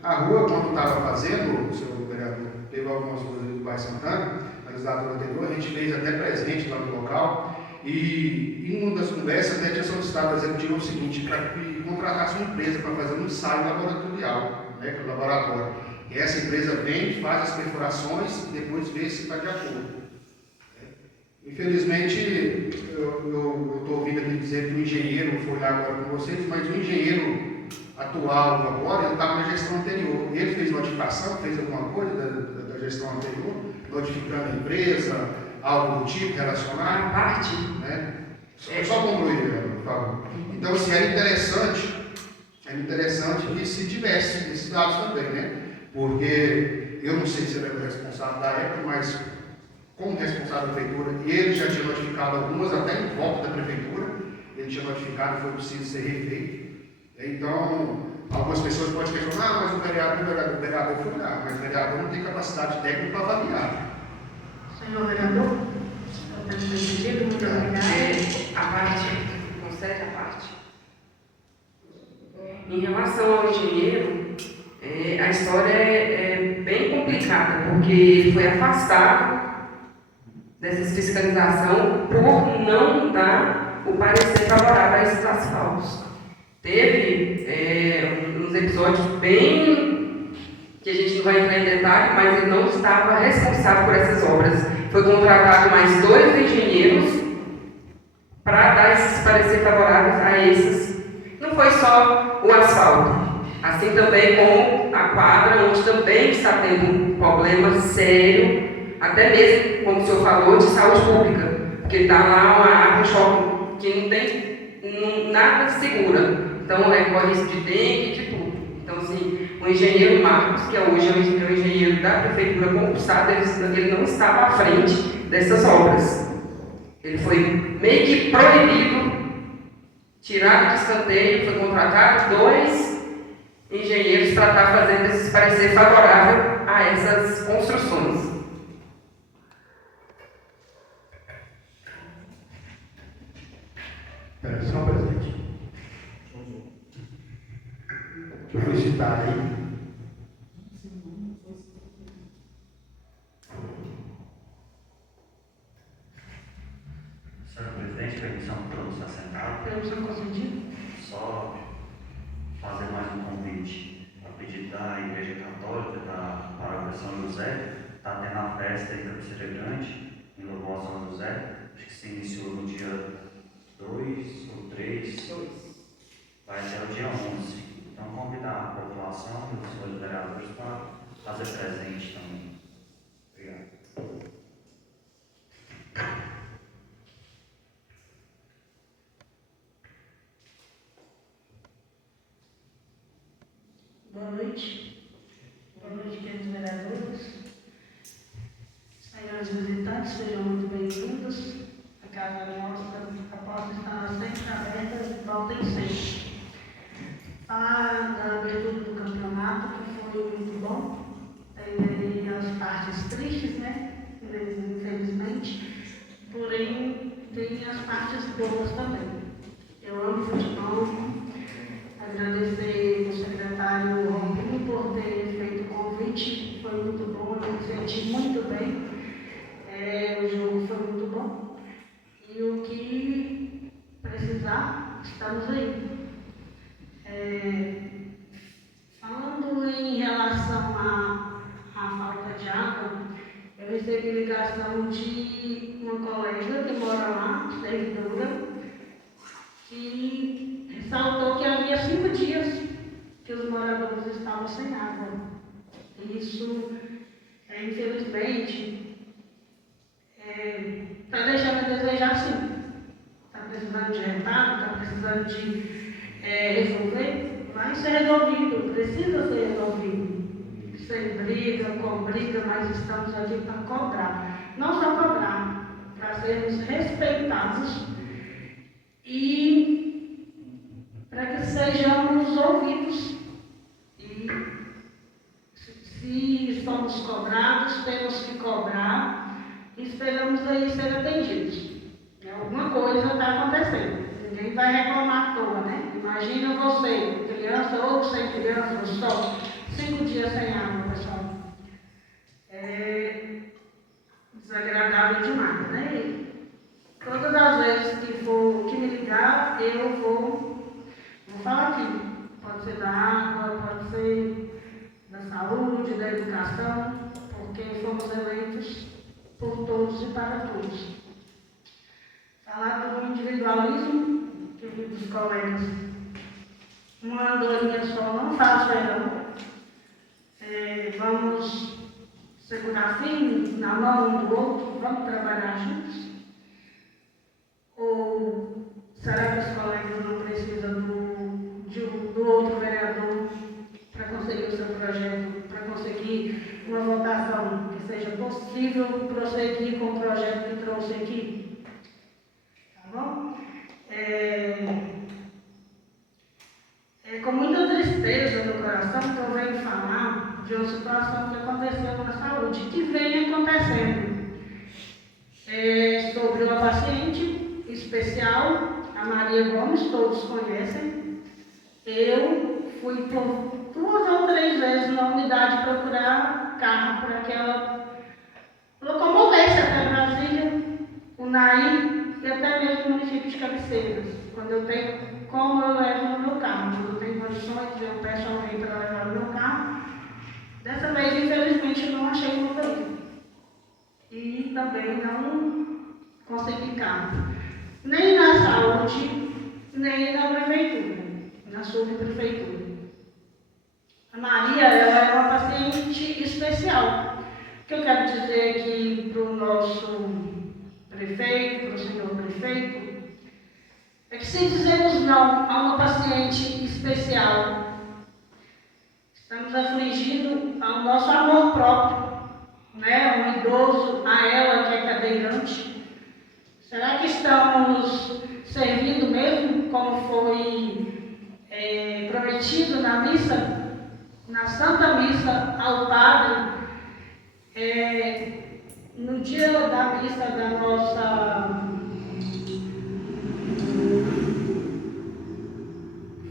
A rua, quando estava fazendo, o senhor vereador, teve algumas coisas do bairro Santana, na legislatura anterior, a gente fez até presente lá no local, e em uma das conversas até tinha solicitado ao Executivo o seguinte, para que contratasse uma empresa para fazer um ensaio laboratorial, né, que é o laboratório. E essa empresa vem, faz as perfurações e depois vê se está de acordo. Infelizmente, eu estou ouvindo aqui dizer que o engenheiro foi lá agora com vocês, mas o engenheiro atual agora, ele estava na gestão anterior. Ele fez notificação, fez alguma coisa da gestão anterior, notificando a empresa, algo do tipo relacionado. A parte? Né? Só concluir, por favor. Então, assim, era interessante que se tivesse esses dados também, né? Porque eu não sei se ele era o responsável da época, mas como responsável da prefeitura, ele já tinha notificado algumas, até em volta da prefeitura, ele tinha notificado que foi preciso ser refeito. Então, algumas pessoas podem questionar, mas o vereador foi lá, mas o vereador não tem capacidade técnica para avaliar. Senhor vereador, eu tenho entendido, muito obrigada. A parte, concede a parte. Em relação ao engenheiro, a história é bem complicada, porque ele foi afastado dessa fiscalização por não dar o parecer favorável a esses asfaltos. Teve uns episódios bem que a gente não vai entrar em detalhe, mas ele não estava responsável por essas obras. Foi contratado mais 2 engenheiros para dar esses parecer favoráveis a esses. Não foi só o asfalto, assim também como a quadra, onde também está tendo um problema sério, até mesmo, como o senhor falou, de saúde pública, porque está lá uma água choque que não tem nada segura. Então, corre risco de dengue e de tudo. Então, assim, o engenheiro Marcos, que hoje é o engenheiro da prefeitura concursado, ele não estava à frente dessas obras. Ele foi meio que proibido, tirado de escanteio, foi contratado 2 engenheiros para estar fazendo esse parecer favorável a essas construções. Espera só um presente. Deixa eu felicitar aí. Senhor presidente, permissão para todos assentar. Permissão concedida. Só fazer mais um convite. A pedido da Igreja Católica, da Paróquia São José, está tendo a festa em Cabeceira Grande, em louvor a São José. Acho que se iniciou no dia 2 ou 3. Vai até o dia 11. Então, convidar a população e os senhores vereadores para fazer presente também. Obrigado. Boa noite. Boa noite, queridos vereadores. Senhores visitantes, sejam muito bem-vindos. A casa nossa, a porta está sempre aberta e volta em sempre. A abertura do campeonato, que foi muito bom. Tem as partes tristes, né? Infelizmente. Porém, tem as partes boas também. Eu amo futebol. Agradecer ao secretário Rompinho por ambiente foi muito bom, eu me senti muito bem. O jogo foi muito bom. E o que precisar, estamos aí. Falando em relação à falta de água, eu recebi ligação de uma colega que mora lá, servidora, que ressaltou que havia 5 dias que os moradores estavam sem água. Isso, infelizmente, está deixando a desejar, sim. Está precisando de reparo, está precisando de resolver, vai ser resolvido, precisa ser resolvido. Sem briga, com briga, mas estamos aqui para cobrar. Não só cobrar, para sermos respeitados e para que sejamos ouvidos. E se somos cobrados, temos que cobrar e esperamos aí ser atendidos. Alguma coisa está acontecendo. Ninguém vai reclamar à toa, né? Imagina você, criança ou sem criança, só 5 dias sem água, pessoal. É desagradável demais, né? E todas as vezes que me ligar, eu vou falar aqui. Pode ser da água, pode ser da saúde, da educação, porque fomos eleitos por todos e para todos. Falar do individualismo, queridos colegas, uma andorinha só não faz verão. Vamos segurar firme na mão um do outro, vamos trabalhar juntos? Ou será que os colegas não precisam do outro vereador para conseguir o seu projeto, para conseguir uma votação que seja possível prosseguir com o projeto que trouxe aqui? Tá bom? Com muita tristeza no coração que eu venho falar de uma situação que aconteceu na saúde, que vem acontecendo. Sobre uma paciente especial, a Maria Gomes, todos conhecem. Eu fui por 2 ou 3 vezes na unidade procurar carro para que ela locomovesse até Brasília, o Naí e até mesmo o município de Cabeceiras. Quando eu tenho como, eu levo no meu carro. Quando eu tenho condições, eu peço alguém para levar no meu carro. Dessa vez, infelizmente, eu não achei motorista. E também não consegui carro. Nem na saúde, nem na prefeitura, na subprefeitura. A Maria, ela é uma paciente especial. O que eu quero dizer aqui para o nosso prefeito, para o senhor prefeito, é que se dizemos não a uma paciente especial, estamos afligindo ao nosso amor próprio, né? Um idoso, a ela que é cadeirante. Será que estamos servindo mesmo como foi prometido na missa, na Santa Missa ao Padre, no dia da missa da nossa...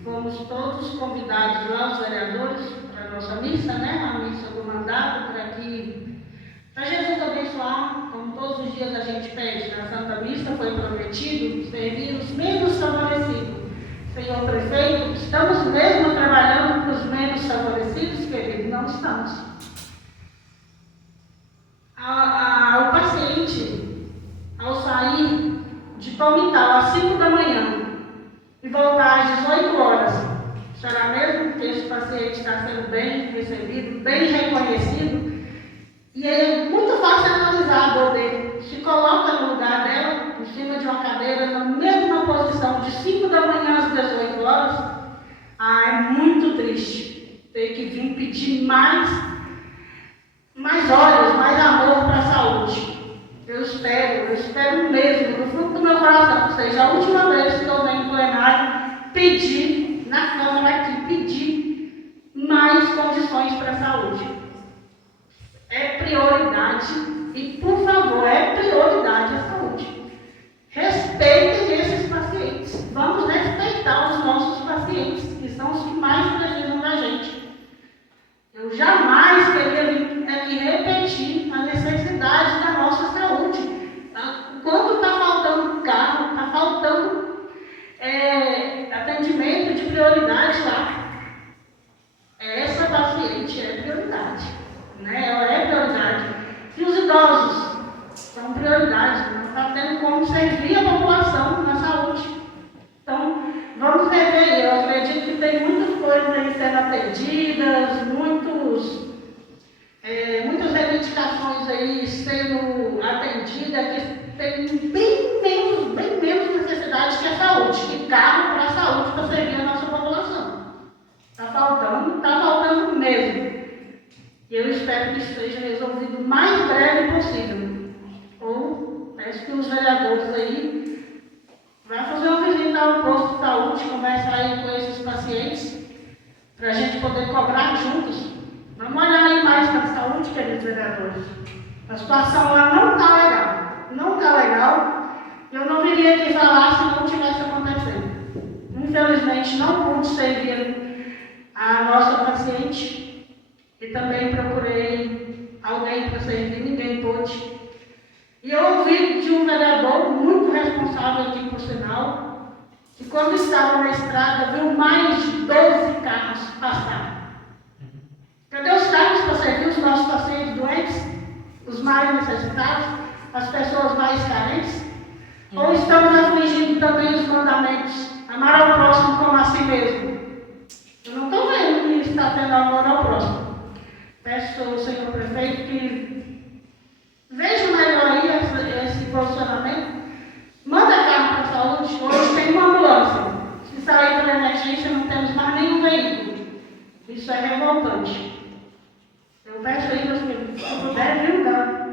Fomos todos convidados lá, os vereadores, para a nossa missa, né? A missa do mandato, para Jesus abençoar, como todos os dias a gente pede na Santa Missa, foi prometido servir os menos favorecidos. Senhor prefeito, estamos mesmo trabalhando para os menos favorecidos, querido? Não estamos. O paciente, ao sair de Palmital às 5 da manhã e voltar às 18 horas, será mesmo que esse paciente está sendo bem recebido, bem reconhecido? E é muito fácil analisar a dor dele. Se coloca no lugar dela, em cima de uma cadeira, na mesma posição, de 5 da manhã às 18 horas, é muito triste ter que vir pedir mais olhos, mais amor para a saúde. Eu espero mesmo, no fundo do meu coração, que seja a última vez que eu venho no plenário pedir, na Câmara aqui, pedir mais condições para a saúde. É prioridade e, por favor, é prioridade a saúde. Respeitem esses pacientes. Vamos respeitar os nossos pacientes, que são os que mais precisam da gente. Eu jamais queria vir vereadores aí sendo atendida, que tem bem menos necessidade que a saúde, e carro para a saúde para servir a nossa população. Está faltando mesmo. E eu espero que isso seja resolvido o mais breve possível. Ou peço que os vereadores aí vão fazer uma visita ao posto de saúde, conversar aí com esses pacientes, para a gente poder cobrar juntos. Vamos olhar aí mais para a saúde, queridos vereadores. A situação lá não está legal. Não está legal. Eu não viria aqui falar se não tivesse acontecendo. Infelizmente, não pude servir a nossa paciente. E também procurei alguém para servir, ninguém pôde. E eu ouvi de um vereador muito responsável aqui, por sinal, que quando estava na estrada, viu mais de 12 carros passar. Cadê os carros para servir os nossos pacientes doentes, os mais necessitados, as pessoas mais carentes? Ou estamos afligindo também os mandamentos? Amar ao próximo como a si mesmo. Eu não estou vendo que está tendo amor ao próximo. Peço ao senhor prefeito que veja melhor aí esse posicionamento. Manda carro para a saúde. Hoje tem uma ambulância. Se sair pela emergência, não temos mais nenhum veículo. Isso é revoltante. Eu peço aí, meus filhos, se puder, viu, Dá.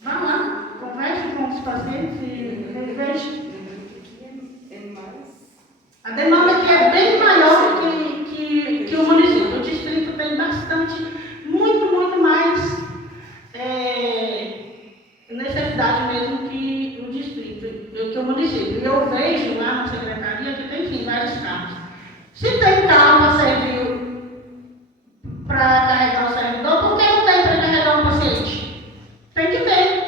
Vá lá, converse com os pacientes e veja. A demanda aqui é bem maior que o município. O distrito tem muito mais necessidade mesmo que o distrito, que o município. E eu vejo lá na secretaria que tem sim vários carros. Se tem carro para servir para carregar o servidor, por que não tem para carregar um paciente? Tem que ter.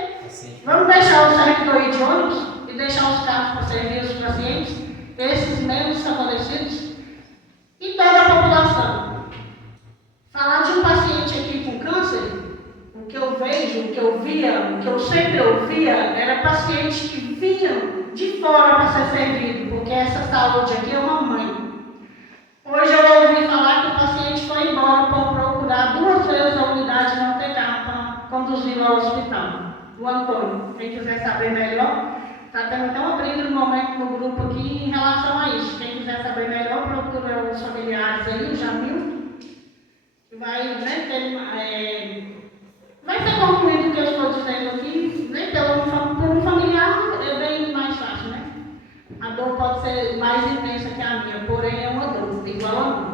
Vamos deixar o servidor ir de ônibus e deixar os carros para servir os pacientes, esses menos favorecidos, e toda a população. Falar de um paciente aqui com câncer, o que eu vejo, o que eu via, o que eu sempre ouvia, era pacientes que vinham de fora para ser servido, porque essa saúde aqui é uma mãe. Hoje eu ouvi falar que o paciente foi embora por procurar 2 vezes a unidade não ter carro para conduzi-lo ao hospital. O Antônio, quem quiser saber melhor, está tendo até uma briga no momento no grupo aqui em relação a isso. Quem quiser saber melhor, procura os familiares aí, o Jamil. Vai ser concluído o que eu estou dizendo aqui, né? Por um familiar é bem mais fácil, né? A dor pode ser mais intensa que a minha, porém é uma dor, igual a minha.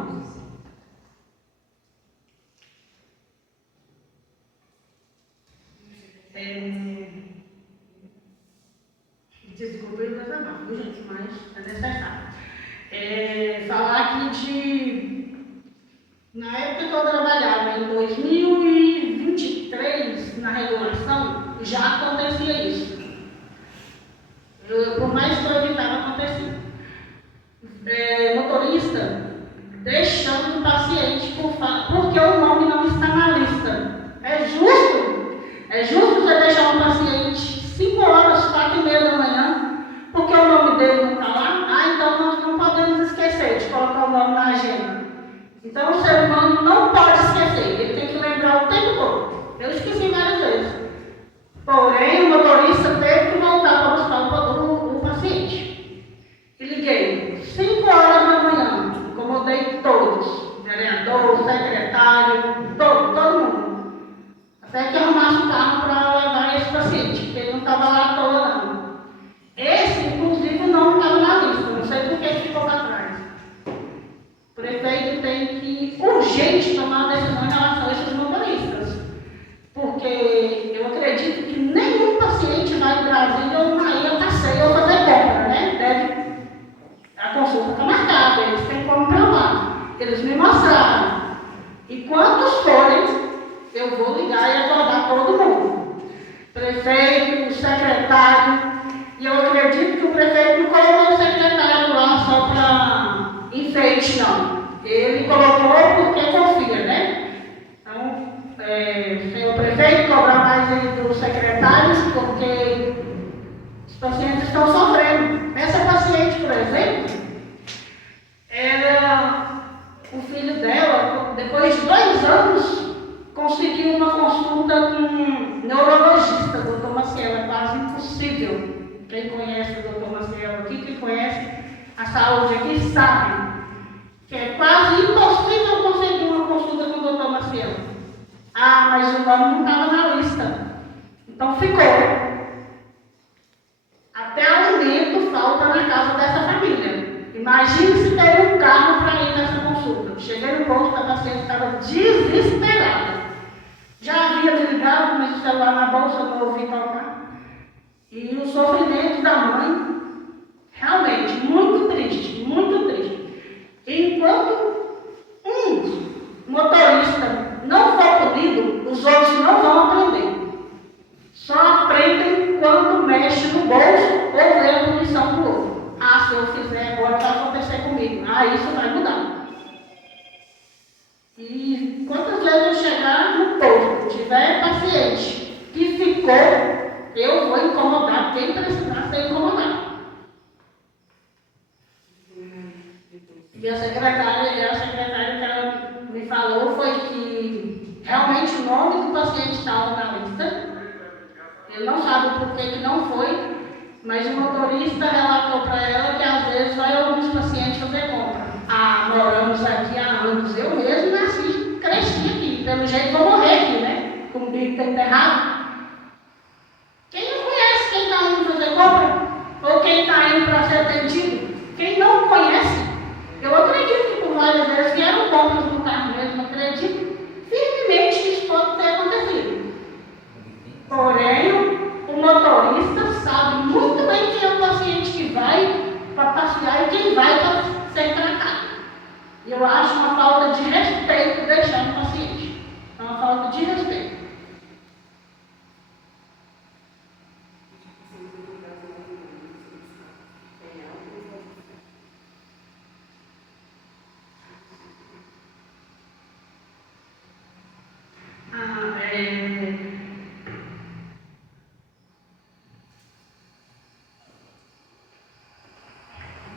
Desculpa eu desabafo, viu, gente? Mas é necessário. Falar aqui na época que eu trabalhava, em 2023, na regulação, já acontecia isso. Por mais que eu evitava, acontecia. Motorista deixando o paciente porque o nome não está na lista. É justo você deixar um paciente 5 horas, 4h30 da manhã, porque o nome dele não está lá? Então nós não podemos esquecer de colocar o nome na agenda. Então o ser humano não pode esquecer, ele tem que lembrar o tempo todo. Eu esqueci várias vezes. Porém, o motorista teve que voltar para buscar o paciente. E liguei 5 horas da manhã, incomodei todos, vereador, secretário, todo mundo. Até que arrumasse um carro para levar esse paciente, porque ele não estava lá à toa não. Esse, inclusive, não estava na lista, não sei por que ficou para trás. O prefeito tem que, urgente, tomar uma decisão em relação a esses motoristas. Porque eu acredito que nenhum paciente vai em Brasília ou na ilha passeio ou fazer compra, né? A consulta está marcada, eles têm como provar. Eles me mostraram. E quantos forem, eu vou ligar e acordar todo mundo. Prefeito, secretário. E eu acredito que o prefeito não colocou o secretário lá só para enfeite, não. Ele colocou porque confia, né? Então, senhor prefeito, cobrar mais aí dos secretários, porque os pacientes estão sofrendo. Essa paciente, por exemplo, o filho dela, depois de 2 anos, conseguiu uma consulta com impossível. Quem conhece o doutor Maciel aqui, quem conhece a saúde aqui, sabe que é quase impossível conseguir uma consulta com o doutor Maciel. Ah, mas o nome não estava na lista. Então ficou. Até alimento falta na casa dessa família. Imagine se tem um carro para ir nessa consulta. Cheguei no posto, a paciente estava desesperada. Já havia me ligado, mas o celular na bolsa, eu não ouvi tocar. E o sofrimento da mãe, realmente, muito triste, muito triste. Enquanto um motorista não for punido, os outros não vão aprender. Só aprendem quando mexe no bolso ou vê a punição do outro. Ah, se eu fizer agora, vai acontecer comigo. Ah, isso vai mudar. E quantas vezes eu chegar no posto, tiver paciente que ficou, eu vou incomodar quem precisar ser incomodado. E a secretária que ela me falou foi que realmente o nome do paciente estava na lista. Ele não sabe por que não foi, mas o motorista relatou para ela que às vezes vai alguns pacientes fazer compra. Ah, moramos aqui há anos. Eu mesmo nasci, cresci aqui. Pelo jeito vou morrer aqui, né? Com o bico enterrado. Quem não conhece quem está indo fazer compra? Ou quem está indo para ser atendido? Quem não conhece? Eu acredito que por várias vezes vieram compras no carro mesmo. Acredito firmemente que isso pode ter acontecido. Porém, o motorista sabe muito bem quem é o paciente que vai para passear e quem vai para ser tratado. Eu acho uma falta de respeito deixar o paciente. É uma falta de respeito.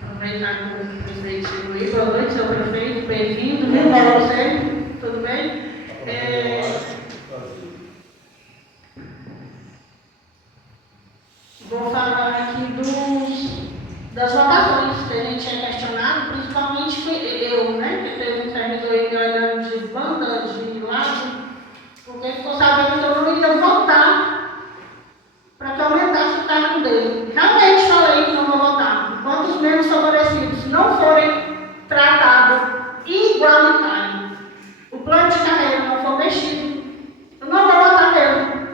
Aproveitar que o presidente chegou aí. Boa noite, senhor prefeito. Bem-vindo. Viu, você? Tudo bem? Vou falar aqui das votações que a gente é questionado, principalmente eu, né? Que teve um servidor aí me olhando de banda, de lado, porque ficou sabendo que eu não ia votar para que aumentasse o cargo dele. Realmente falei que não vou votar. Enquanto os menos favorecidos não forem tratados igualitário, o plano de carreira não for mexido, eu não vou votar mesmo.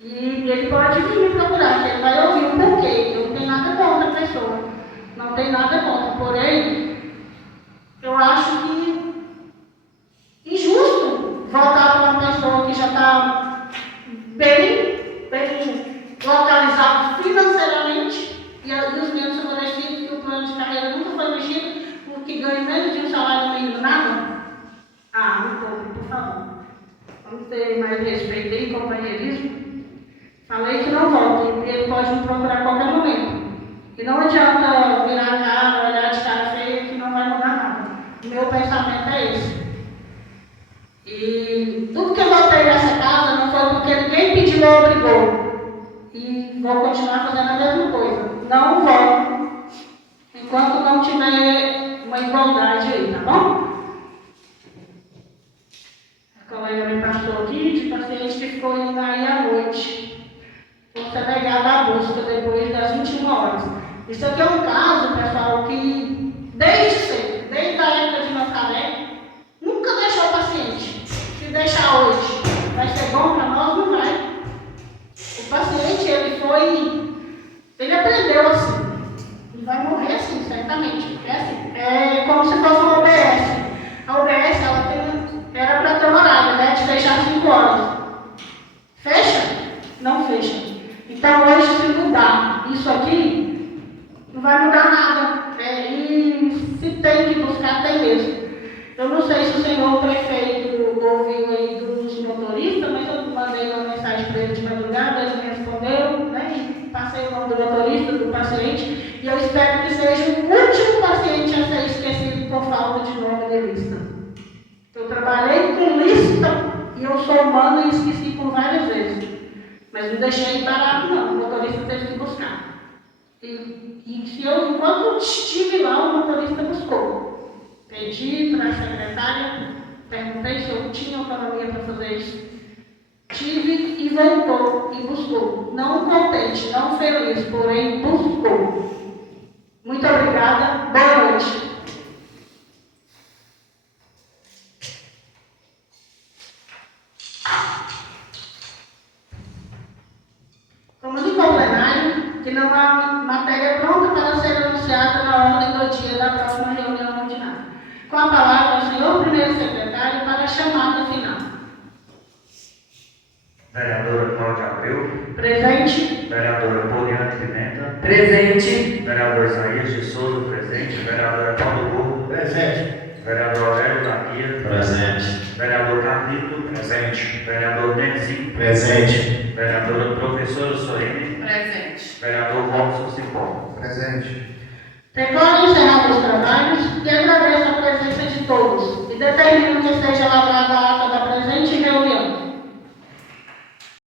E ele pode vir me procurar, que ele vai ouvir o porquê. Eu não tenho nada contra a pessoa. Não tenho nada contra. Porém, eu acho que injusto votar para uma pessoa que já está bem localizado financeiramente e os menos favorecidos, que o plano de carreira nunca foi mexido, porque ganha menos de um salário mínimo, nada. Ah, me poupe, por favor. Vamos ter mais respeito e companheirismo. Falei que não volta, ele pode me procurar a qualquer momento. E não adianta virar a cara, olhar de cara feia, que não vai mudar nada. O meu pensamento é esse. E tudo que eu votei nessa casa não foi porque ninguém pediu ou obrigou. E vou continuar fazendo a mesma coisa. Não voto enquanto não tiver uma igualdade aí, tá bom? A colega me passou aqui de paciente que ficou indo aí à noite. Foi negada à busca depois das 21 horas. Isso aqui é um caso, pessoal, que desde cedo, desde a época de Nazaré, nunca deixou o paciente. Se deixar hoje, vai ser bom para nós? Não vai. O paciente, ele aprendeu assim. E vai morrer assim, certamente. É assim, é como se fosse uma OBS. A OBS, era para ter um horário, né? De fechar às 5 horas. Fecha? Não fecha. Então hoje, se mudar isso aqui, não vai mudar nada. E se tem que buscar, tem mesmo. Eu não sei se o senhor prefeito ouviu aí dos motoristas, mas eu mandei uma mensagem para ele de madrugada, ele me respondeu, né? E passei o nome do motorista, do paciente, e eu espero que seja o último paciente a ser esquecido por falta de nome de lista. Eu trabalhei com lista e eu sou humana e esqueci por várias vezes. Mas não deixei parado, não. motorista teve que buscar. Enquanto eu estive lá, o motorista buscou. Pedi para a secretária, perguntei se eu tinha autonomia para fazer isso. Tive e voltou e buscou. Não contente, não feliz, porém buscou. Muito obrigada, boa noite. Comunico ao plenário que não há matéria pronta para ser anunciada na ordem do dia da próxima reunião ordinária. Com a palavra, o senhor primeiro secretário para a chamada final. Vereadora Cláudia Abreu. Presente. Vereadora Poliana Pimenta. Presente. Vereador Isaías de Souza, presente. Vereadora Paulo Gordo. Presente. Vereador Aurélio da Guia. Presente. Vereador Carlito. Presente. Vereador Nenzi. Presente. Vereadora Professora Sorene. Presente. Vereador Robson Cipó. Presente. Declaro encerrados os trabalhos e agradeço a presença de todos e determino que seja lavrada a ata da